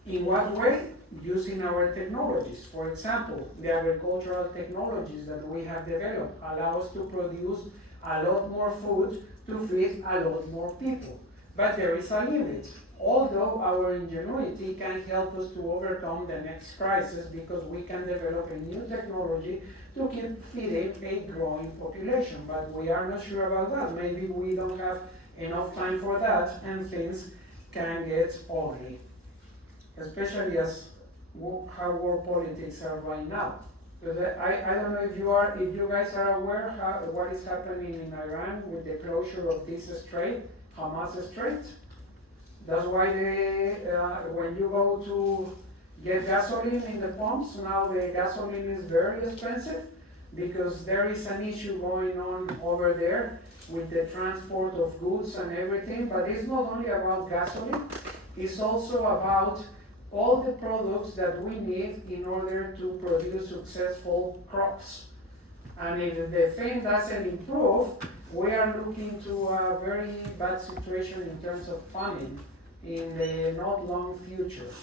In what way? Using our technologies. For example, the agricultural technologies that we have developed allow us to produce a lot more food to feed a lot more people. But there is a limit. Although our ingenuity can help us to overcome the next crisis, because we can develop a new technology to keep feeding a growing population. But we are not sure about that. Maybe we don't have enough time for that, and things can get ugly. Especially as how world politics are right now. Because I don't know if you guys are aware what is happening in Iran with the closure of this strait, Hamas Strait. That's why when you go to get gasoline in the pumps, now the gasoline is very expensive, because there is an issue going on over there with the transport of goods and everything. But it's not only about gasoline, it's also about all the products that we need in order to produce successful crops. And if the thing doesn't improve, we are looking to a very bad situation in terms of famine in the not long future,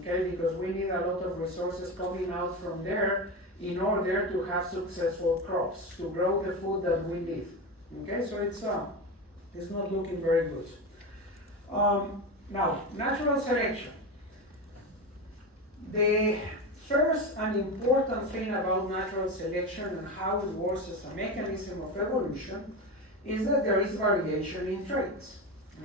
okay? Because we need a lot of resources coming out from there in order to have successful crops, to grow the food that we need. Okay, so it's not looking very good. Now, natural selection. The first and important thing about natural selection and how it works as a mechanism of evolution is that there is variation in traits.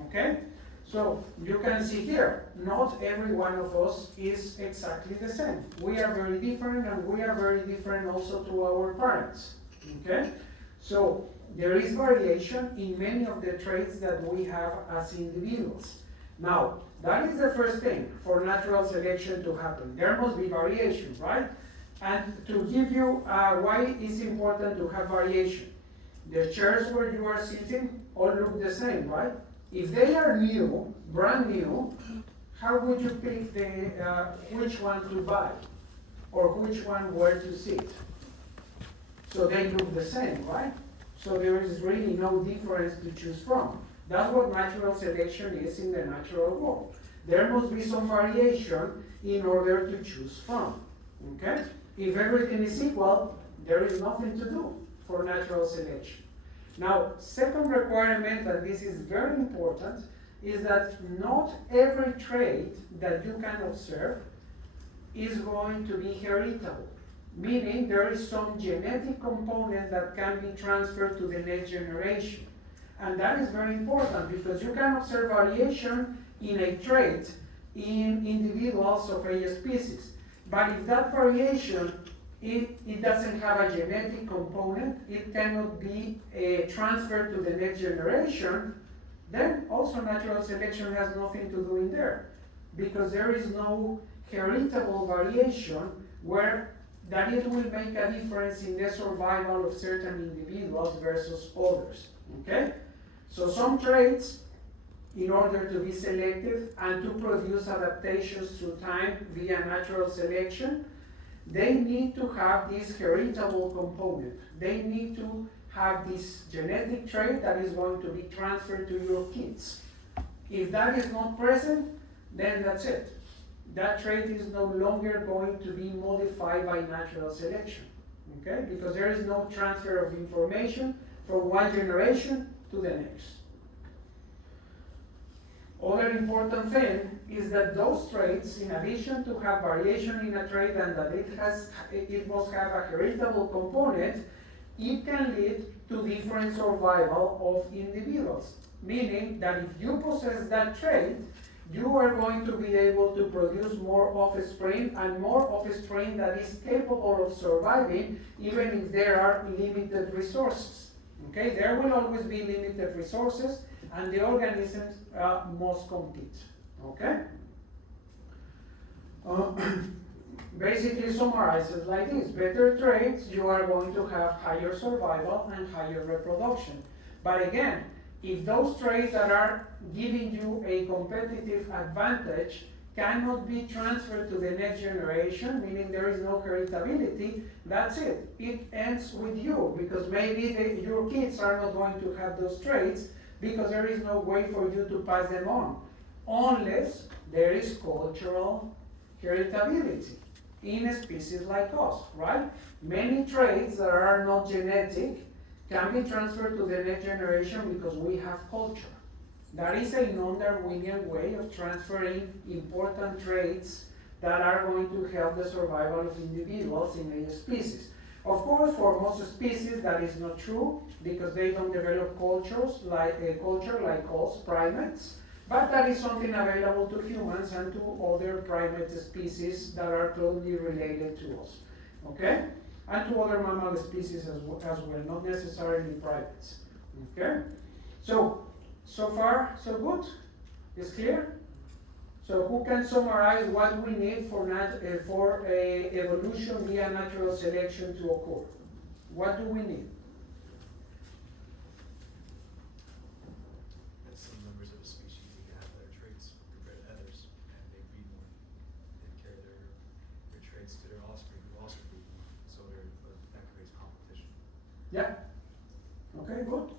Okay? So you can see here, not every one of us is exactly the same. We are very different, and we are very different also to our parents. Okay? So there is variation in many of the traits that we have as individuals. Now, that is the first thing for natural selection to happen. There must be variation, right? And to give you why it's important to have variation. The chairs where you are sitting all look the same, right? If they are new, brand new, how would you pick which one to buy or which one where to sit? So they look the same, right? So there is really no difference to choose from. That's what natural selection is in the natural world. There must be some variation in order to choose from. Okay? If everything is equal, there is nothing to do for natural selection. Now, second requirement, and this is very important, is that not every trait that you can observe is going to be heritable. Meaning there is some genetic component that can be transferred to the next generation. And that is very important because you can observe variation in a trait in individuals of a species. But if that variation, it doesn't have a genetic component, it cannot be transferred to the next generation, then also natural selection has nothing to do in there. Because there is no heritable variation where that it will make a difference in the survival of certain individuals versus others. Okay? So some traits, in order to be selected and to produce adaptations through time via natural selection, they need to have this heritable component. They need to have this genetic trait that is going to be transferred to your kids. If that is not present, then that's it. That trait is no longer going to be modified by natural selection. Okay? Because there is no transfer of information from one generation to the next. Other important thing is that those traits, in addition to have variation in a trait and that it must have a heritable component, it can lead to different survival of individuals. Meaning that if you possess that trait, you are going to be able to produce more offspring and more offspring that is capable of surviving even if there are limited resources. Okay, there will always be limited resources and the organisms must compete. Okay? Basically summarizes like this. Better traits, you are going to have higher survival and higher reproduction. But again, if those traits that are giving you a competitive advantage cannot be transferred to the next generation, meaning there is no heritability, that's it. It ends with you, because maybe your kids are not going to have those traits because there is no way for you to pass them on, unless there is cultural heritability in a species like us, right? Many traits that are not genetic can be transferred to the next generation because we have culture. That is a non-Darwinian way of transferring important traits that are going to help the survival of individuals in a species. Of course, for most species that is not true because they don't develop cultures like us, primates, but that is something available to humans and to other primate species that are closely related to us. Okay? And to other mammal species as well, not necessarily primates. Okay? So far, so good? Is clear? So who can summarize what we need for evolution via natural selection to occur? What do we need? That some members of a species need to have their traits compared to others, and they breed more. They carry their traits to their offspring, who also breed more. So that creates competition. Yeah. Okay, good.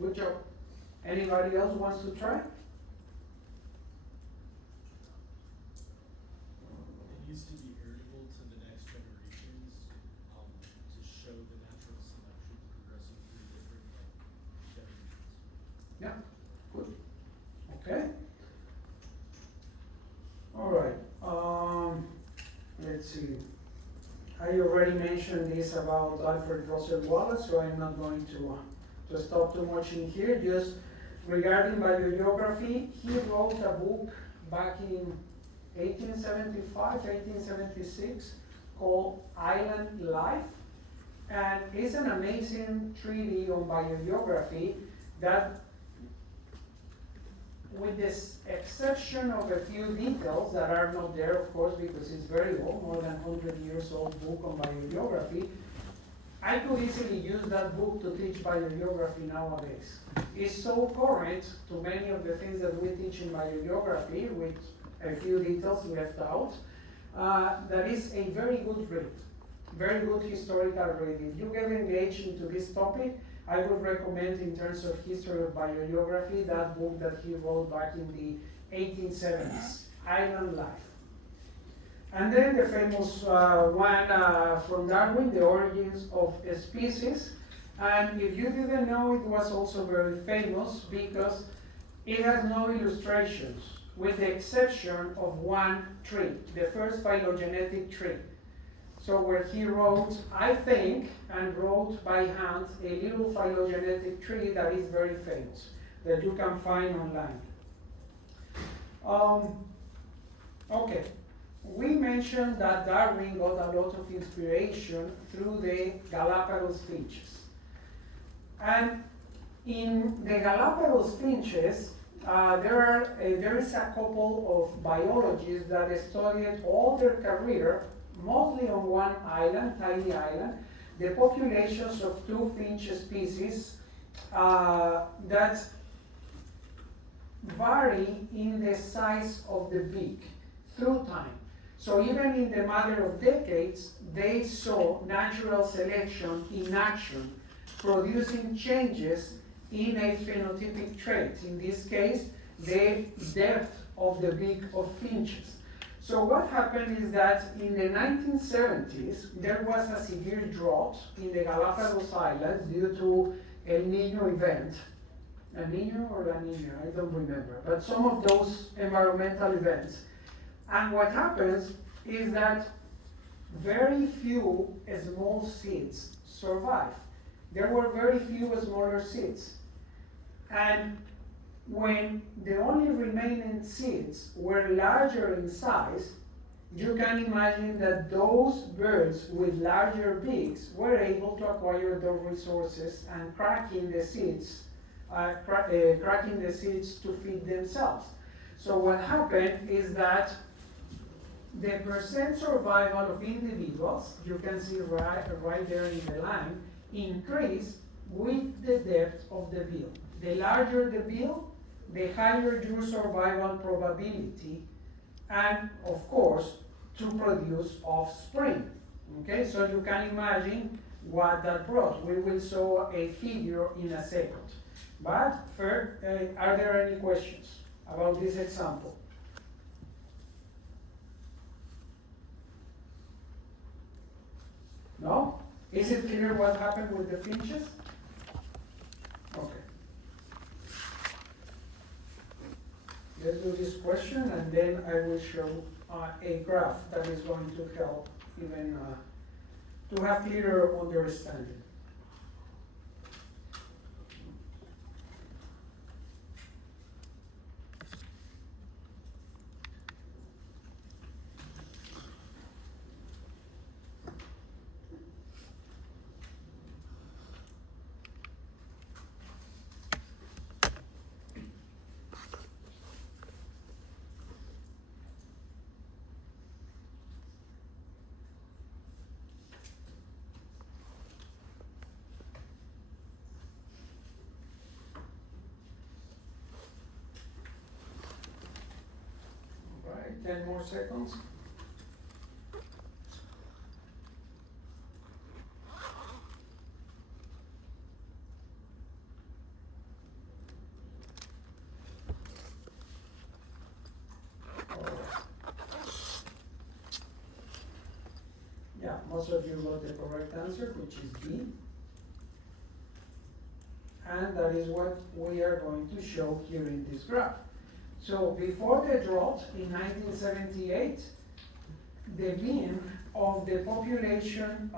Good job. Anybody else wants to try? It used to be heritable to the next generations, I already mentioned this about Alfred Russel Wallace, so I'm not going to stop too much in here. Just regarding biogeography, he wrote a book back in 1875, 1876 called Island Life. And it's an amazing treatise on biogeography that, with this exception of a few details that are not there, of course, because it's very old, more than 100 years old book on biogeography, I could easily use that book to teach biogeography nowadays. It's so current to many of the things that we teach in biogeography, with a few details left out, that is a very good read, very good historical read. If you get engaged into this topic, I would recommend, in terms of history of biogeography, that book that he wrote back in the 1870s, Island Life. And then the famous one from Darwin, The Origins of Species. And if you didn't know, it was also very famous because it has no illustrations, with the exception of one tree, the first phylogenetic tree. So where he wrote, I think, and wrote by hand, a little phylogenetic tree that is very famous, that you can find online. Okay, we mentioned that Darwin got a lot of inspiration through the Galapagos finches. And in the Galapagos finches, there is a couple of biologists that studied all their career, mostly on one island, tiny island, the populations of two finch species that vary in the size of the beak through time. So even in the matter of decades, they saw natural selection in action, producing changes in a phenotypic trait, in this case, the depth of the beak of finches. So what happened is that in the 1970s, there was a severe drought in the Galapagos Islands due to El Niño event. El Niño or La Niña, I don't remember, but some of those environmental events. And what happens is that very few small seeds survive. There were very few smaller seeds. And when the only remaining seeds were larger in size, you can imagine that those birds with larger beaks were able to acquire those resources and cracking the seeds to feed themselves. So what happened is that the percent survival of individuals, you can see right there in the line, increased with the depth of the bill. The larger the bill, the higher your survival probability, and of course, to produce offspring. Okay, so you can imagine what that brought. We will show a figure in a second. But first, are there any questions about this example? No? Is it clear what happened with the finches? Okay. Let's do this question, and then I will show a graph that is going to help even to have clearer understanding. Right, 10 more seconds. Yeah, most of you got the correct answer, which is B. And that is what we are going to show here in this graph. So before the drought in 1978, the mean of the population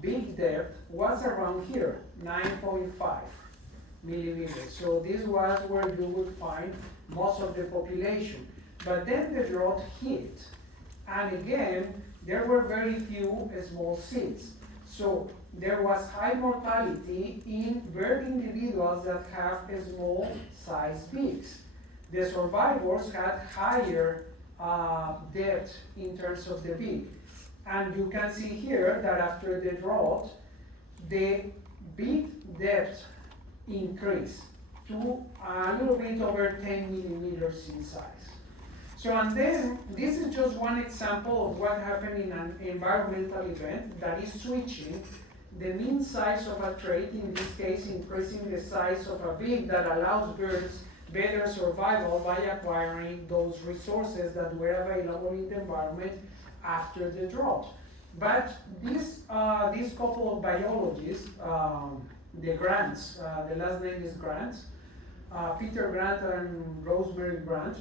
big depth was around here, 9.5 millimeters. So this was where you would find most of the population. But then the drought hit, and again, there were very few small seeds. So there was high mortality in bird individuals that have small size beaks. The survivors had higher depth in terms of the beak. And you can see here that after the drought, the beak depth increased to a little bit over 10 millimeters in size. So, and then this is just one example of what happened in an environmental event that is switching the mean size of a trait, in this case increasing the size of a beak that allows birds better survival by acquiring those resources that were available in the environment after the drought. But this couple of biologists, the Grants, the last name is Grant, Peter Grant and Rosemary Grant,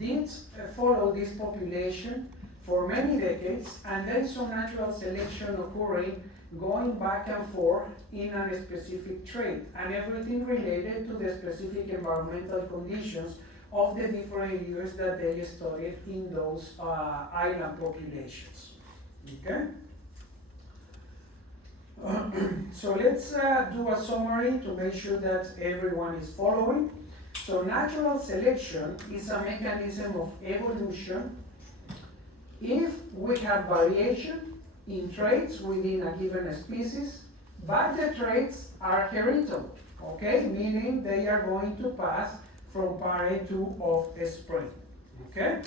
did follow this population for many decades, and they saw natural selection occurring, going back and forth in a specific trait, and everything related to the specific environmental conditions of the different years that they studied in those island populations. Okay? So let's do a summary to make sure that everyone is following. So natural selection is a mechanism of evolution if we have variation in traits within a given species, but the traits are heritable, okay? Meaning they are going to pass from parent to offspring, okay?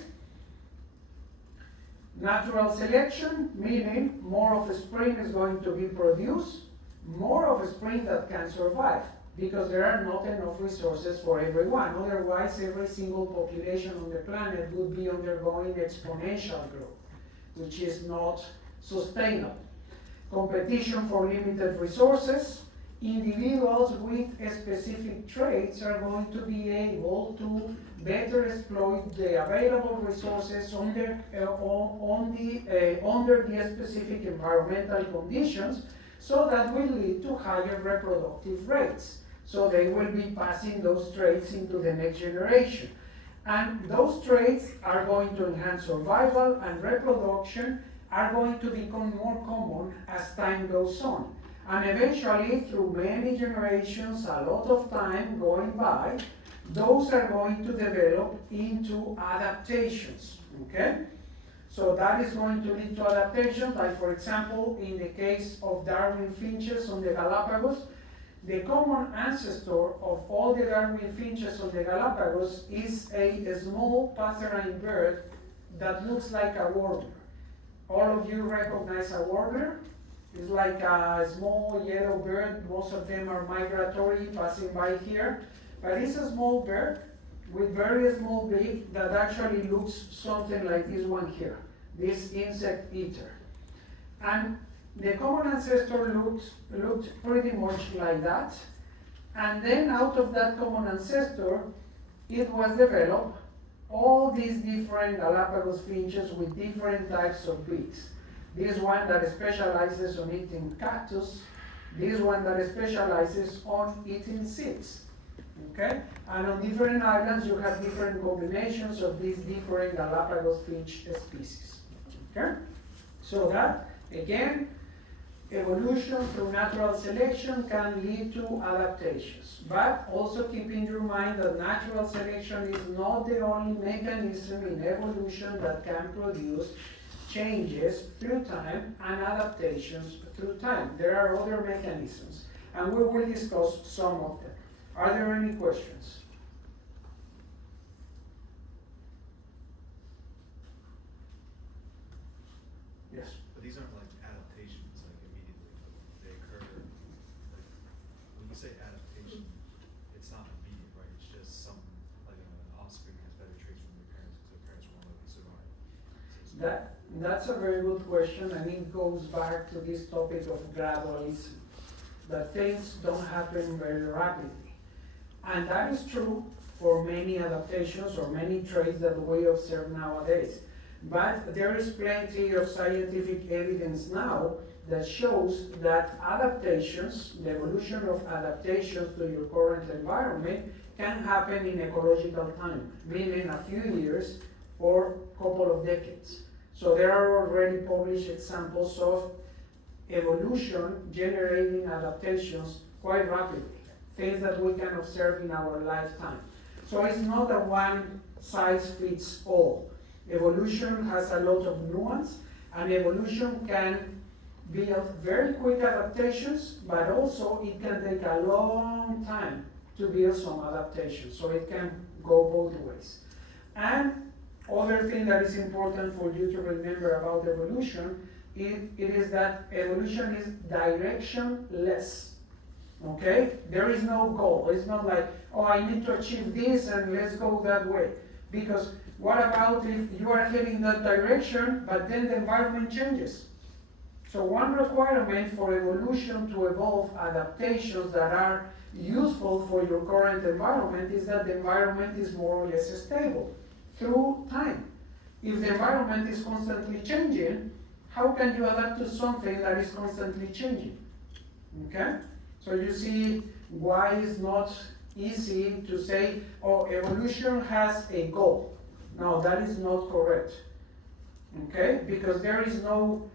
Natural selection, meaning more offspring is going to be produced, more offspring that can survive, because there are not enough resources for everyone. Otherwise, every single population on the planet would be undergoing exponential growth, which is not sustainable. Competition for limited resources. Individuals with specific traits are going to be able to better exploit the available resources under the specific environmental conditions, so that will lead to higher reproductive rates. So they will be passing those traits into the next generation. And those traits are going to enhance survival, and reproduction are going to become more common as time goes on. And eventually, through many generations, a lot of time going by, those are going to develop into adaptations, okay? So that is going to lead to adaptations, like for example, in the case of Darwin finches on the Galapagos, the common ancestor of all the Darwin finches on the Galapagos is a small passerine bird that looks like a warbler. All of you recognize a warbler? It's like a small yellow bird. Most of them are migratory, passing by here. But it's a small bird with very small beak that actually looks something like this one here, this insect eater. And the common ancestor looked pretty much like that. And then out of that common ancestor, it was developed all these different Galapagos finches with different types of beaks. This one that specializes on eating cactus, this one that specializes on eating seeds, okay? And on different islands, you have different combinations of these different Galapagos finch species, okay? So that, again, evolution through natural selection can lead to adaptations. But also keep in your mind that natural selection is not the only mechanism in evolution that can produce changes through time and adaptations through time. There are other mechanisms, and we will discuss some of them. Are there any questions? Yes. But these aren't like adaptations, like immediately. They occur, like, when you say adaptation, it's not immediate, right? It's just some, like an offspring has better traits from their parents, because their parents were more likely to survive. So it's That's a very good question, and it goes back to this topic of gradualism, that things don't happen very rapidly. And that is true for many adaptations or many traits that we observe nowadays. But there is plenty of scientific evidence now that shows that adaptations, the evolution of adaptations to your current environment can happen in ecological time, meaning a few years or couple of decades. So there are already published examples of evolution generating adaptations quite rapidly, things that we can observe in our lifetime. So it's not a one size fits all. Evolution has a lot of nuance, and evolution can build very quick adaptations, but also it can take a long time to build some adaptations. So it can go both ways. And other thing that is important for you to remember about evolution, it is that evolution is directionless. Okay? There is no goal. It's not like, oh, I need to achieve this and let's go that way. Because what about if you are heading that direction, but then the environment changes? So one requirement for evolution to evolve adaptations that are useful for your current environment is that the environment is more or less stable through time. If the environment is constantly changing, how can you adapt to something that is constantly changing? Okay? So you see why it's not easy to say, oh, evolution has a goal. No, that is not correct. Okay? Because there is no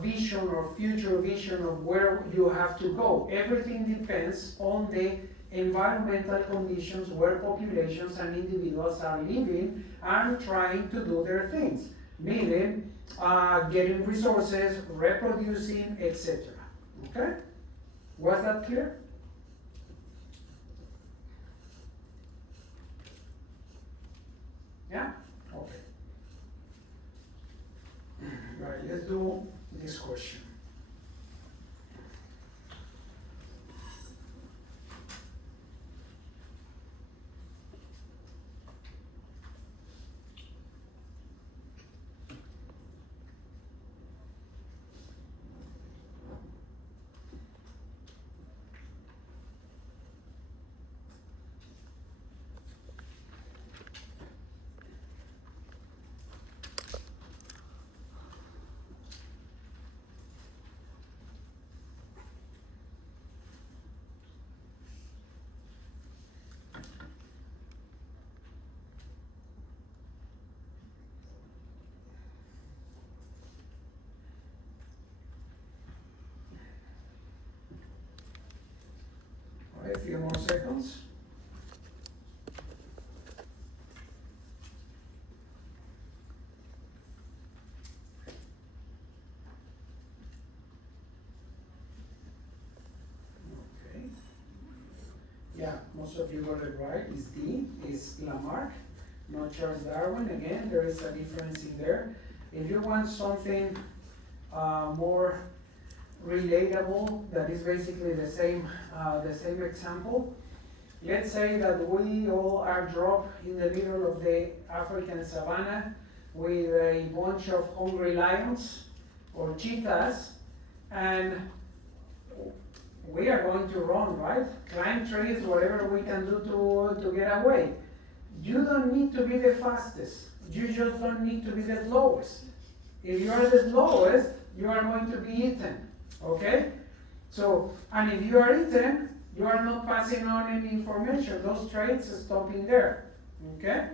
vision or future vision of where you have to go. Everything depends on the environmental conditions where populations and individuals are living and trying to do their things, meaning getting resources, reproducing, etc. Okay? Was that clear? Yeah? Okay. Right, let's do this question. All right, a few more seconds. Okay. Yeah, most of you got it right. It's D, it's Lamarck, not Charles Darwin. Again, there is a difference in there. If you want something more relatable, that is basically the same example. Let's say that we all are dropped in the middle of the African savannah with a bunch of hungry lions or cheetahs, and we are going to run, right? Climb trees, whatever we can do to get away. You don't need to be the fastest. You just don't need to be the slowest. If you are the slowest, you are going to be eaten. Okay? So, and if you are eaten, you are not passing on any information. Those traits stop in there. Okay?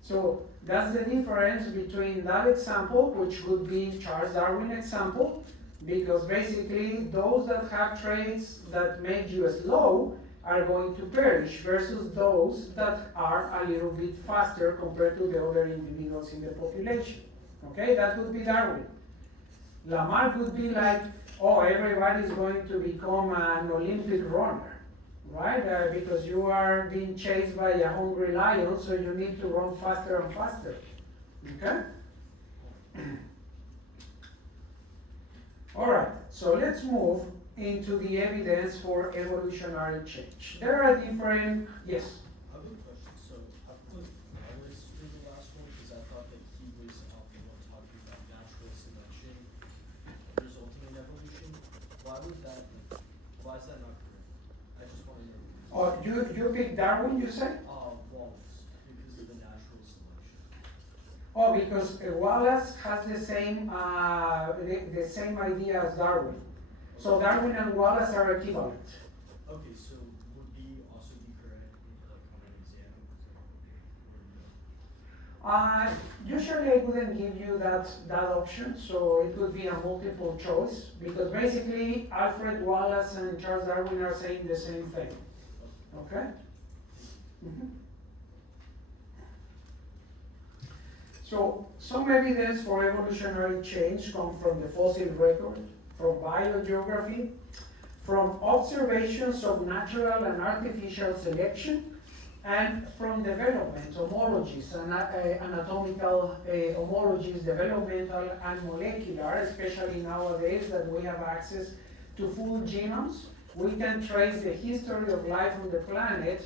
So, that's the difference between that example, which would be Charles Darwin example, because basically those that have traits that make you slow are going to perish versus those that are a little bit faster compared to the other individuals in the population. Okay? That would be Darwin. Lamarck would be like, oh, everybody is going to become an Olympic runner, right? Because you are being chased by a hungry lion, so you need to run faster and faster. Okay? All right, so let's move into the evidence for evolutionary change. There are different, yes? I have a question. So I put Wallace in the last one because I thought that he was the one talking about natural selection resulting in evolution. Why is that not correct? I just want to know. Oh, you picked Darwin, you said? Wallace, because of the natural selection. Oh, because Wallace has the the same idea as Darwin. So Darwin and Wallace are equivalent. Okay, so would B also be correct, like on an exam? Usually I wouldn't give you that option, so it could be a multiple choice, because basically Alfred Wallace and Charles Darwin are saying the same thing, okay? Mhm. So some evidence for evolutionary change come from the fossil record, from biogeography, from observations of natural and artificial selection, and from development, homologies, anatomical homologies, developmental and molecular, especially nowadays that we have access to full genomes. We can trace the history of life on the planet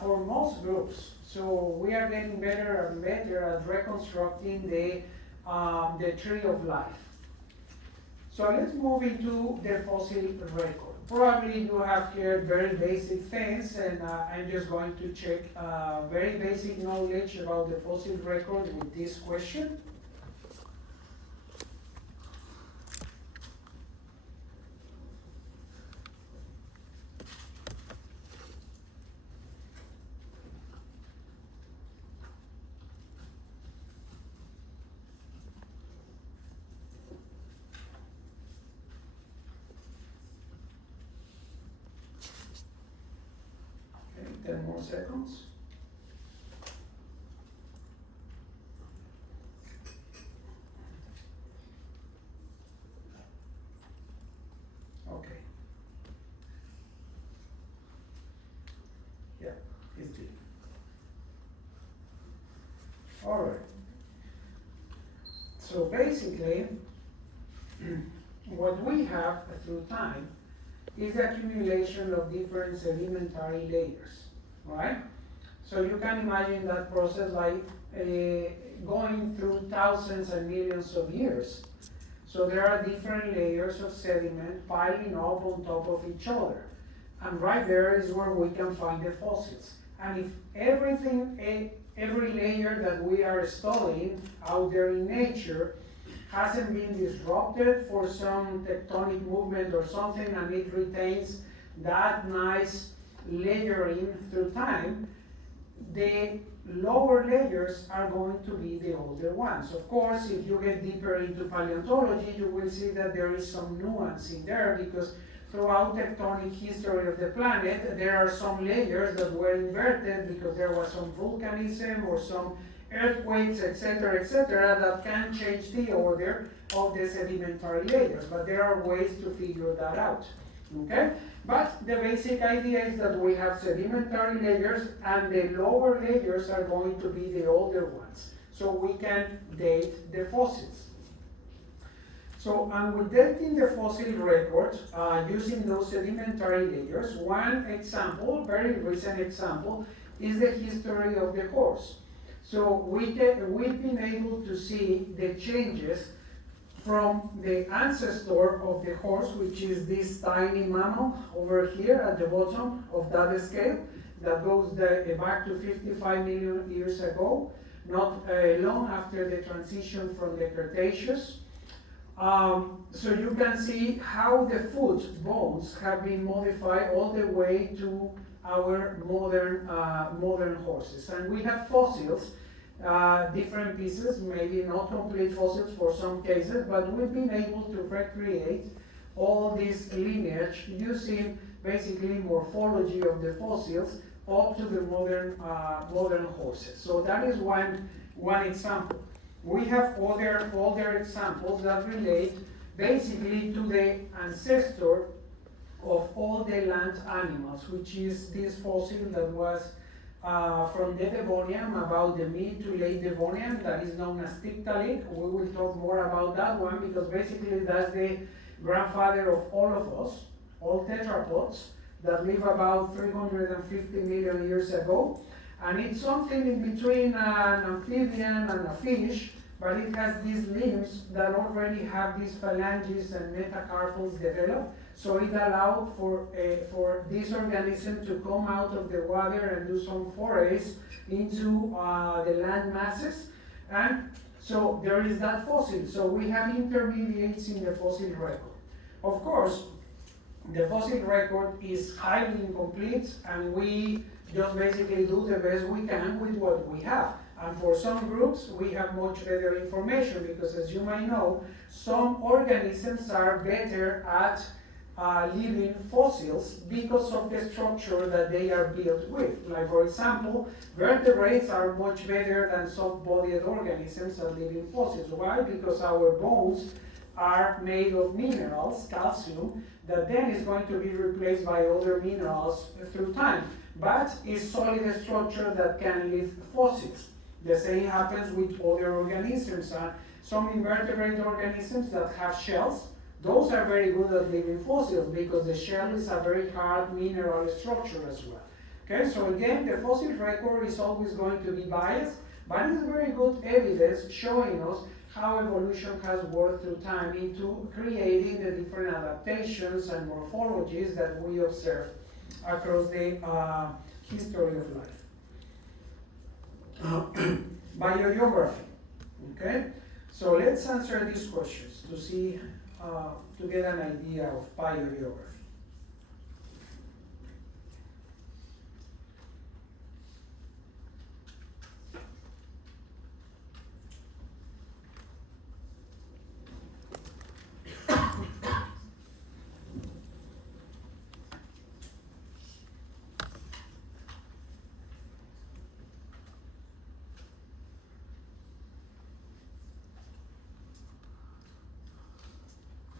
for most groups. So we are getting better and better at reconstructing the tree of life. So let's move into the fossil record. Probably you have heard very basic things, and I'm just going to check very basic knowledge about the fossil record with this question. Okay, 10 more seconds. Okay. Yeah, it's deep. All right. So basically, what we have through time is accumulation of different sedimentary layers, right? So you can imagine that process like going through thousands and millions of years. So there are different layers of sediment piling up on top of each other. And right there is where we can find the fossils. And if every layer that we are studying out there in nature hasn't been disrupted for some tectonic movement or something, and it retains that nice layering through time, the lower layers are going to be the older ones. Of course, if you get deeper into paleontology, you will see that there is some nuance in there, because throughout tectonic history of the planet, there are some layers that were inverted because there was some volcanism or some earthquakes, etc., that can change the order of the sedimentary layers. But there are ways to figure that out, okay? But the basic idea is that we have sedimentary layers, and the lower layers are going to be the older ones. So we can date the fossils. So, and with dating the fossil record, using those sedimentary layers, one example, very recent example, is the history of the horse. So we've been able to see the changes from the ancestor of the horse, which is this tiny mammal over here at the bottom of that scale, that goes back to 55 million years ago, not long after the transition from the Cretaceous. So you can see how the foot bones have been modified all the way to our modern horses. And we have fossils, different pieces, maybe not complete fossils for some cases, but we've been able to recreate all this lineage using basically morphology of the fossils up to the modern horses. So that is one example. We have other examples that relate basically to the ancestor of all the land animals, which is this fossil that was from the Devonian, about the mid to late Devonian, that is known as Tiktaalik. We will talk more about that one, because basically that's the grandfather of all of us, all tetrapods that live about 350 million years ago. And it's something in between an amphibian and a fish, but it has these limbs that already have these phalanges and metacarpals developed. So it allowed for this organism to come out of the water and do some forays into the land masses. And so there is that fossil. So we have intermediates in the fossil record. Of course, the fossil record is highly incomplete, and we just basically do the best we can with what we have. And for some groups, we have much better information because, as you might know, some organisms are better at living fossils because of the structure that they are built with. Like, for example, vertebrates are much better than soft-bodied organisms at living fossils. Why? Because our bones are made of minerals, calcium, that then is going to be replaced by other minerals through time, but is solid structure that can live fossils. The same happens with other organisms. Some invertebrate organisms that have shells, those are very good at living fossils because the shell is a very hard mineral structure as well. Okay, so again, the fossil record is always going to be biased, but it's very good evidence showing us how evolution has worked through time into creating the different adaptations and morphologies that we observe across the history of life. Biogeography, okay? So let's answer these questions to see, to get an idea of biogeography.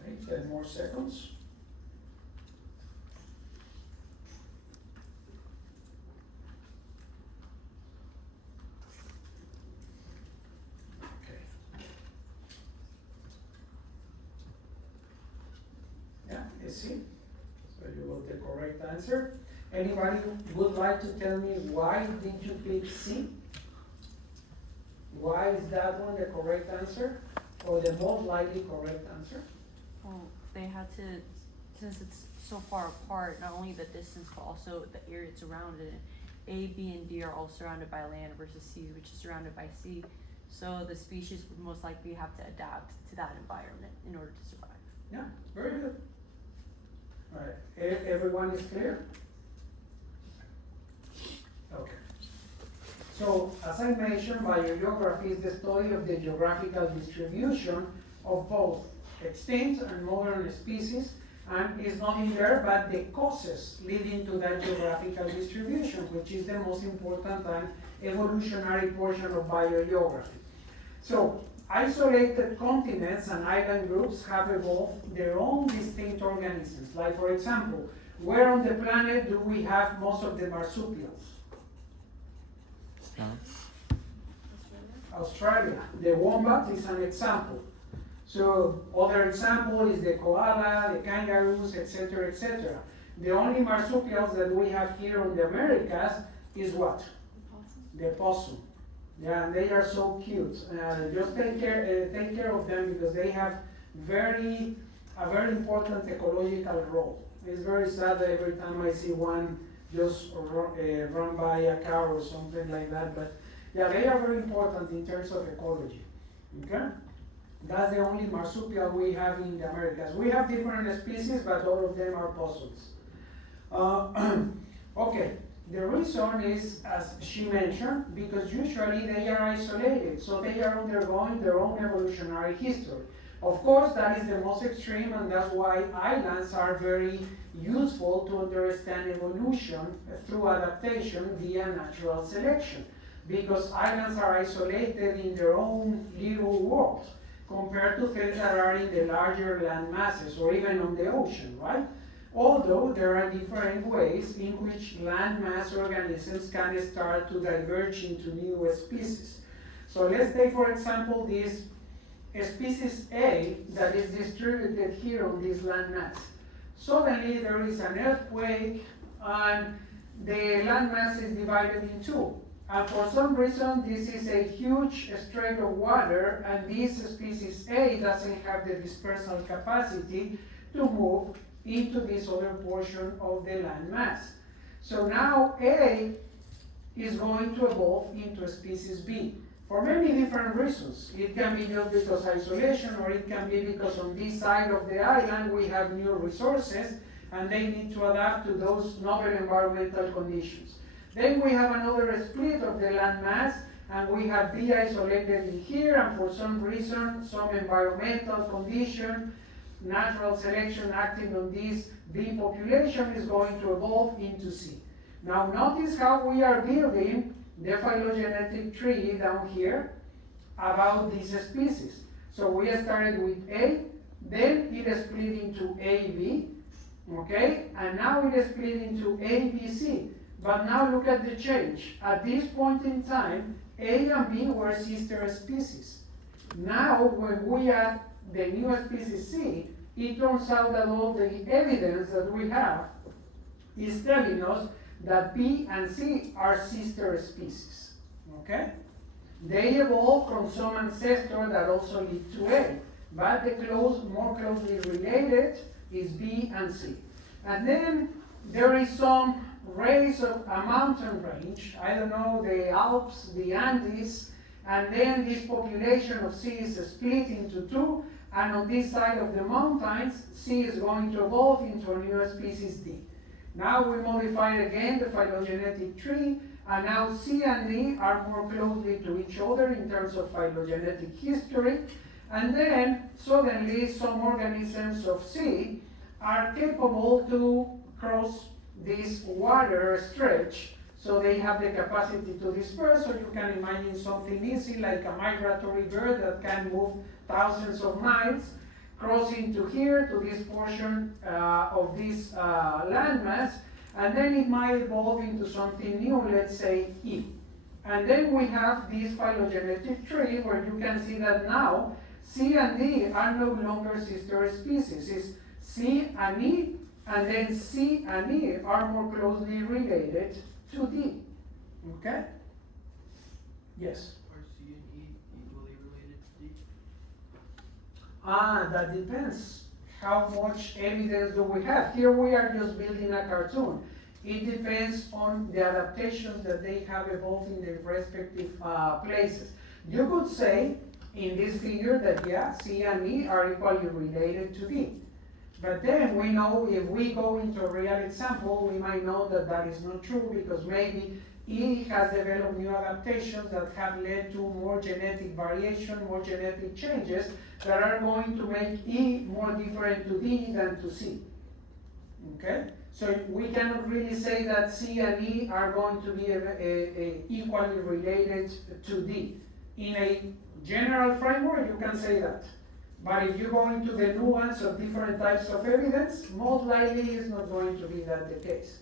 Okay, 10 more seconds. Okay. Yeah, you see? So you got the correct answer. Anybody would like to tell me why did you pick C? Why is that one the correct answer? Or the most likely correct answer? Well, they had to, since it's so far apart, not only the distance, but also the area it's surrounded in. A, B, and D are all surrounded by land versus C, which is surrounded by sea. So the species would most likely have to adapt to that environment in order to survive. Yeah, very good. All right, everyone is clear? Okay. So, as I mentioned, biogeography is the study of the geographical distribution of both extinct and modern species, and it's not in there, but the causes leading to that geographical distribution, which is the most important and evolutionary portion of biogeography. So, isolated continents and island groups have evolved their own distinct organisms. Like, for example, where on the planet do we have most of the marsupials? Australia. The wombat is an example. So other example is the koala, the kangaroos, etc., etc. The only marsupials that we have here in the Americas is what? The possum. Yeah, and they are so cute. Just take care of them because they have a very important ecological role. It's very sad that every time I see one just run by a car or something like that, but yeah, they are very important in terms of ecology. Okay? That's the only marsupial we have in the Americas. We have different species, but all of them are possums. Okay, the reason is, as she mentioned, because usually they are isolated, so they are undergoing their own evolutionary history. Of course, that is the most extreme, and that's why islands are very useful to understand evolution through adaptation via natural selection, because islands are isolated in their own little world compared to things that are in the larger land masses or even on the ocean, right? Although there are different ways in which landmass organisms can start to diverge into new species. So let's take, for example, this species A that is distributed here on this landmass. Suddenly there is an earthquake and the landmass is divided in two. And for some reason, this is a huge strait of water, and this species A doesn't have the dispersal capacity to move into this other portion of the landmass. So now A is going to evolve into species B. for many different reasons. It can be just because isolation, or it can be because on this side of the island we have new resources and they need to adapt to those novel environmental conditions. Then we have another split of the land mass, and we have B isolated in here, and for some reason, some environmental condition, natural selection acting on this B population is going to evolve into C. Now notice how we are building the phylogenetic tree down here about these species. So we started with A, then it is split into AB, okay? And now it is split into ABC. But now look at the change. At this point in time, A and B were sister species. Now when we add the new species C, it turns out that all the evidence that we have is telling us that B and C are sister species, okay? They evolved from some ancestor that also lead to A, but the more closely related is B and C. And then there is some race of a mountain range, I don't know, the Alps, the Andes, and then this population of C is split into two, and on this side of the mountains, C is going to evolve into a new species D. Now we modify again the phylogenetic tree, and now C and D are more closely to each other in terms of phylogenetic history, and then suddenly some organisms of C are capable to cross this water stretch, so they have the capacity to disperse. So you can imagine something easy like a migratory bird that can move thousands of miles, crossing to here, to this portion of this landmass, and then it might evolve into something new, let's say E. And then we have this phylogenetic tree where you can see that now C and D are no longer sister species. It's C and E, and then C and E are more closely related to D. Okay? Yes? Are C and E equally related to D? That depends. How much evidence do we have? Here we are just building a cartoon. It depends on the adaptations that they have evolved in their respective places. You could say in this figure that yeah, C and E are equally related to D. But then we know if we go into a real example, we might know that that is not true, because maybe E has developed new adaptations that have led to more genetic variation, more genetic changes that are going to make E more different to D than to C. Okay? So we cannot really say that C and E are going to be equally related to D. In a general framework, you can say that. But if you go into the nuance of different types of evidence, most likely it's not going to be that the case.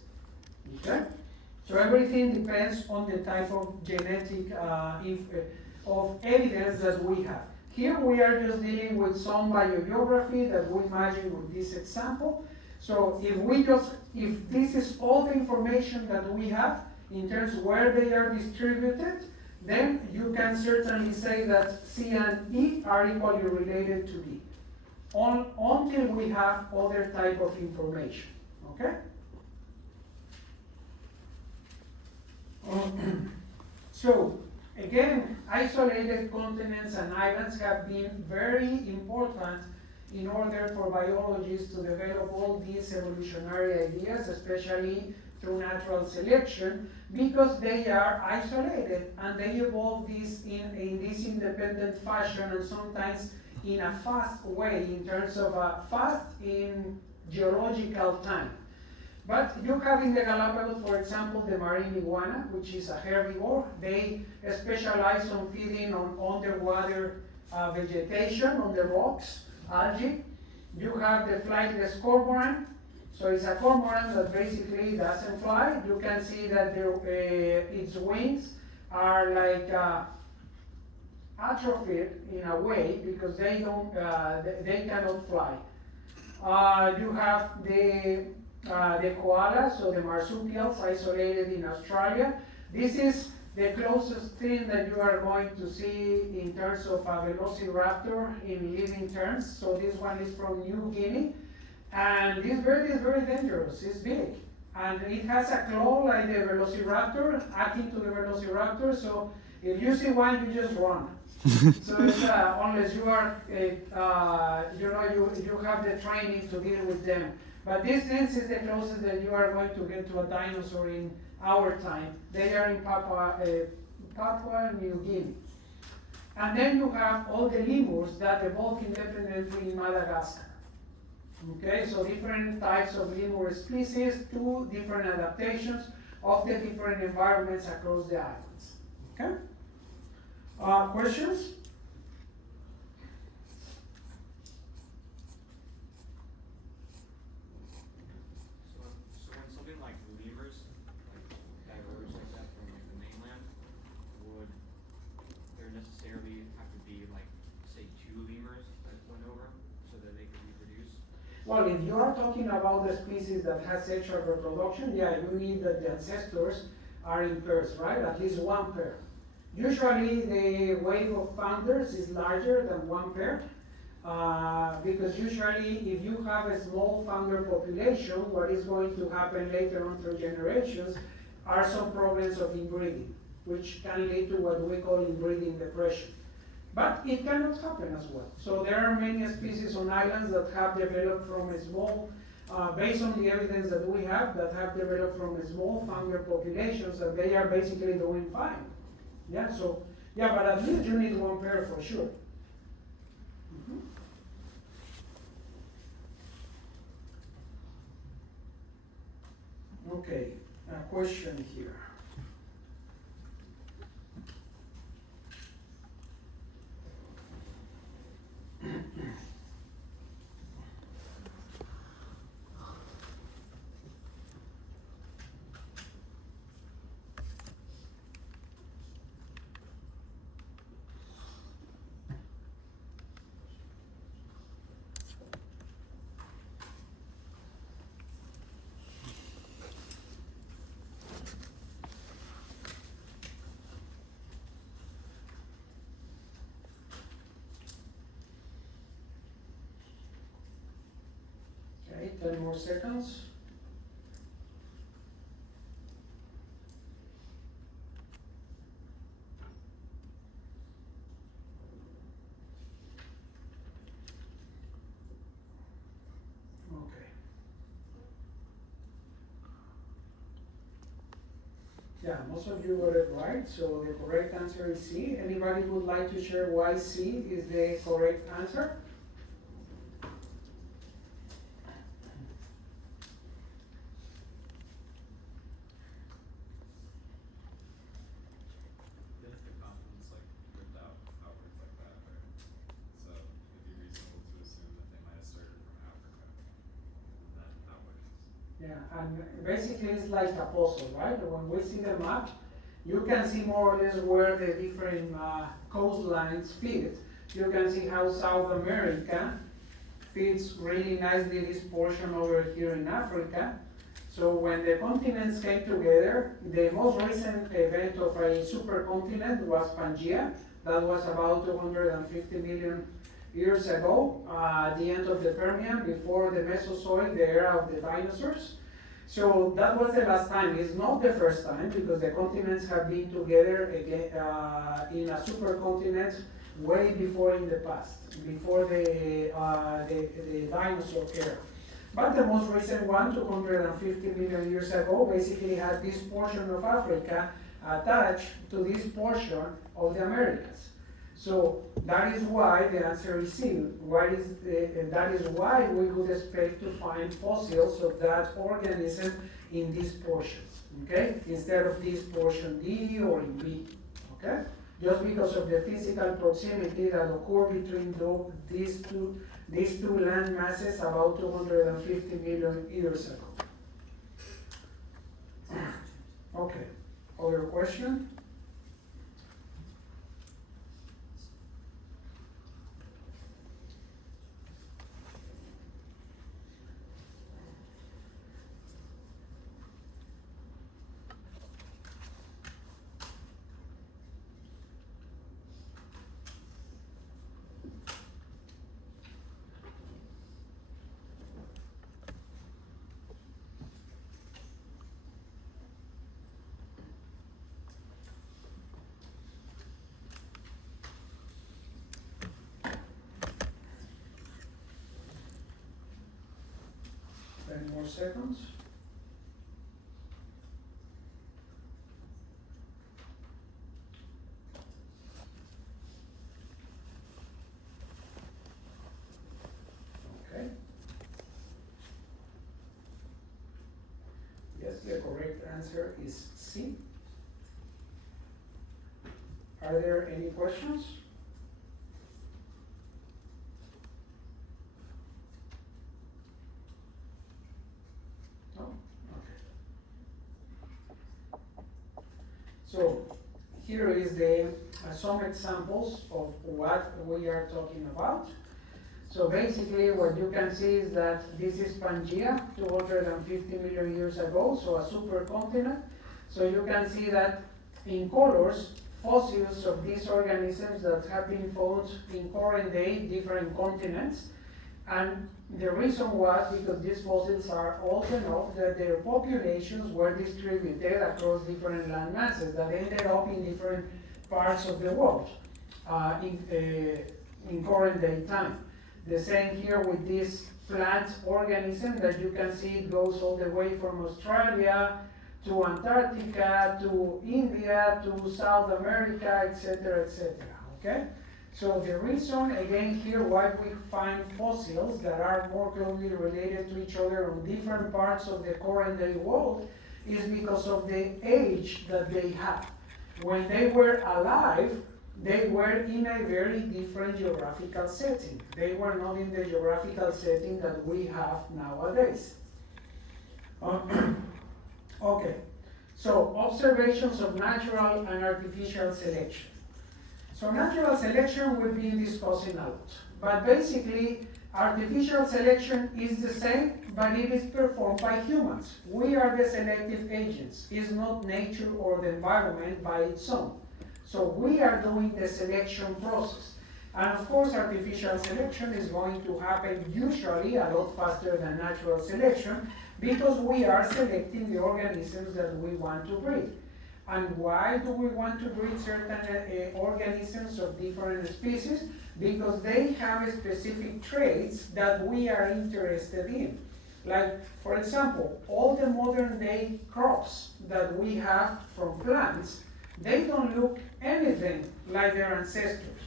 Okay? So everything depends on the type of genetic of evidence that we have. Here we are just dealing with some biogeography that we imagine with this example. So if this is all the information that we have in terms of where they are distributed, then you can certainly say that C and E are equally related to D, until we have other type of information, okay? So, again, isolated continents and islands have been very important in order for biologists to develop all these evolutionary ideas, especially through natural selection, because they are isolated and they evolve this in this independent fashion, and sometimes in a fast way, in terms of fast in geological time. But you have in the Galapagos, for example, the marine iguana, which is a herbivore. They specialize on feeding on underwater vegetation, on the rocks, algae. You have the flightless cormorant. So it's a cormorant that basically doesn't fly. You can see that its wings are like atrophied in a way, because they don't, they cannot fly. You have the koalas, so the marsupials isolated in Australia. This is the closest thing that you are going to see in terms of a velociraptor in living terms. So this one is from New Guinea. And this bird is very dangerous, it's big. And it has a claw like the velociraptor, akin to the velociraptor, so If you see one, you just run. So it's, unless you are, you have the training to deal with them. But this is the closest that you are going to get to a dinosaur in our time. They are in Papua New Guinea. And then you have all the lemurs that evolved independently in Madagascar. Okay, so different types of lemur species, two different adaptations of the different environments across the islands. Okay? Questions? So when something like lemurs like diverge like that from like the mainland, would there necessarily have to be like say two lemurs that went over so that they could reproduce? Well, if you are talking about the species that has sexual reproduction, yeah, you need that the ancestors are in pairs, right? At least one pair. Usually the wave of founders is larger than one pair, because usually if you have a small founder population, what is going to happen later on through generations are some problems of inbreeding, which can lead to what we call inbreeding depression. But it cannot happen as well. So there are many species on islands that have developed from a small, based on the evidence that we have, that have developed from a small founder populations, and they are basically doing fine. Yeah, so, yeah, but at least you need one pair for sure. Mhm. Okay, a question here. Okay, 10 more seconds. Okay. Yeah, most of you got it right, so the correct answer is C. Anybody would like to share why C is the correct answer? If the continent's like ripped out outwards like that, right? So it'd be reasonable to assume that they might have started from Africa and then outwards. Yeah, and basically it's like a puzzle, right? When we see the map, you can see more or less where the different coastlines fit. You can see how South America fits really nicely this portion over here in Africa. So when the continents came together, the most recent event of a supercontinent was Pangea. That was about 250 million years ago, at the end of the Permian, before the Mesozoic, the era of the dinosaurs. So that was the last time. It's not the first time, because the continents have been together again in a supercontinent way before in the past, before the dinosaur era. But the most recent one, 250 million years ago, basically had this portion of Africa attached to this portion of the Americas. So that is why the answer is C. That is why we would expect to find fossils of that organism in these portions, okay? Instead of this portion D or in B, okay? Just because of the physical proximity that occur between these two land masses about 250 million years ago. Okay, other question? more seconds. Okay. Yes, the correct answer is C. Are there any questions? No? Okay. So, here is the some examples of what we are talking about. So basically what you can see is that this is Pangea 250 million years ago, so a supercontinent. So you can see that in colors, fossils of these organisms that have been found in current day different continents. And the reason was because these fossils are old enough that their populations were distributed across different land masses that ended up in different parts of the world in current day time. The same here with this plant organism that you can see it goes all the way from Australia to Antarctica to India to South America, etc., etc. Okay? So the reason, again, here why we find fossils that are more closely related to each other on different parts of the current day world is because of the age that they have. When they were alive, they were in a very different geographical setting. They were not in the geographical setting that we have nowadays. Okay, so observations of natural and artificial selection. So natural selection we've been discussing a lot, but basically artificial selection is the same, but it is performed by humans. We are the selective agents. It's not nature or the environment by its own. So we are doing the selection process. And of course, artificial selection is going to happen usually a lot faster than natural selection because we are selecting the organisms that we want to breed. And why do we want to breed certain organisms of different species? Because they have specific traits that we are interested in. Like, for example, all the modern day crops that we have from plants, they don't look anything like their ancestors.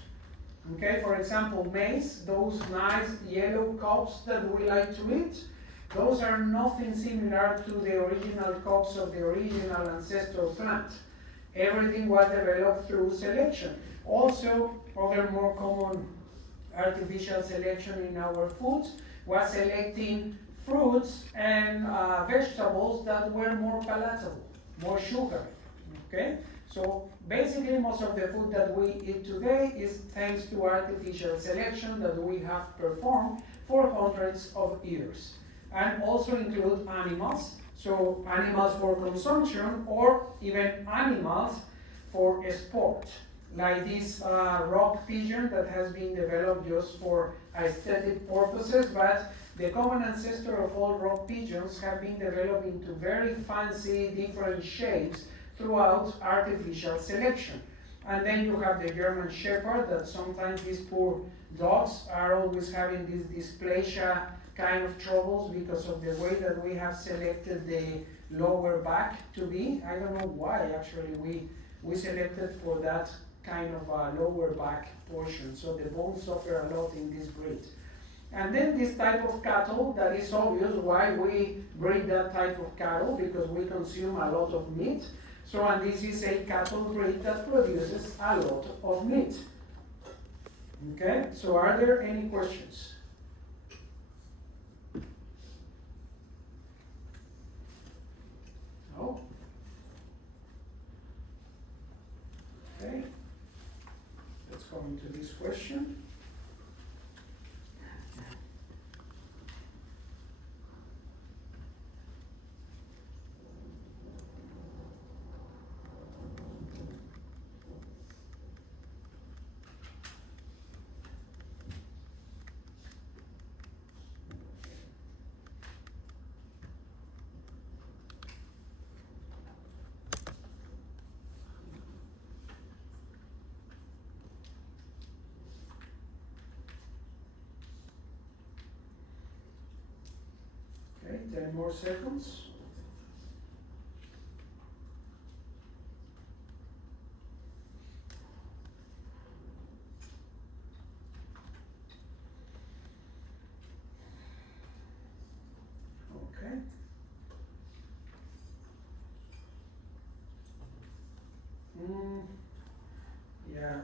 Okay, for example, maize, those nice yellow cobs that we like to eat, those are nothing similar to the original cobs of the original ancestral plant. Everything was developed through selection. Also, other more common artificial selection in our foods was selecting fruits and vegetables that were more palatable, more sugary. Okay? So basically most of the food that we eat today is thanks to artificial selection that we have performed for hundreds of years. And also include animals, so animals for consumption or even animals for sport. Like this rock pigeon that has been developed just for aesthetic purposes, but the common ancestor of all rock pigeons have been developed into very fancy different shapes throughout artificial selection. And then you have the German Shepherd, that sometimes these poor dogs are always having this dysplasia kind of troubles because of the way that we have selected the lower back to be. I don't know why actually we selected for that kind of lower back portion. So the bones suffer a lot in this breed. And then this type of cattle, that is obvious why we breed that type of cattle, because we consume a lot of meat. So, and this is a cattle breed that produces a lot of meat. Okay, so are there any questions? No? Okay, let's go into this question. 10 more seconds. Okay. Yeah,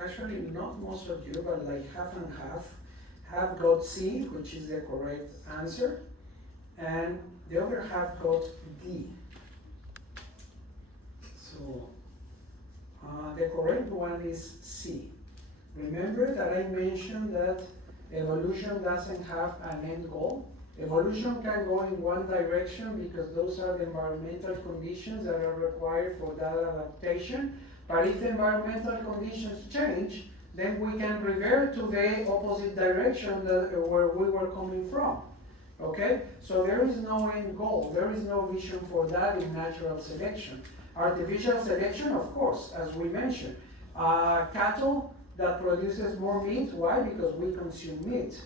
actually not most of you, but like half and half have got C, which is the correct answer, and the other half got D. So the correct one is C. Remember that I mentioned that evolution doesn't have an end goal. Evolution can go in one direction because those are the environmental conditions that are required for that adaptation. But if the environmental conditions change, then we can revert to the opposite direction where we were coming from. Okay? So there is no end goal. There is no vision for that in natural selection. Artificial selection, of course, as we mentioned. Cattle that produces more meat. Why? Because we consume meat.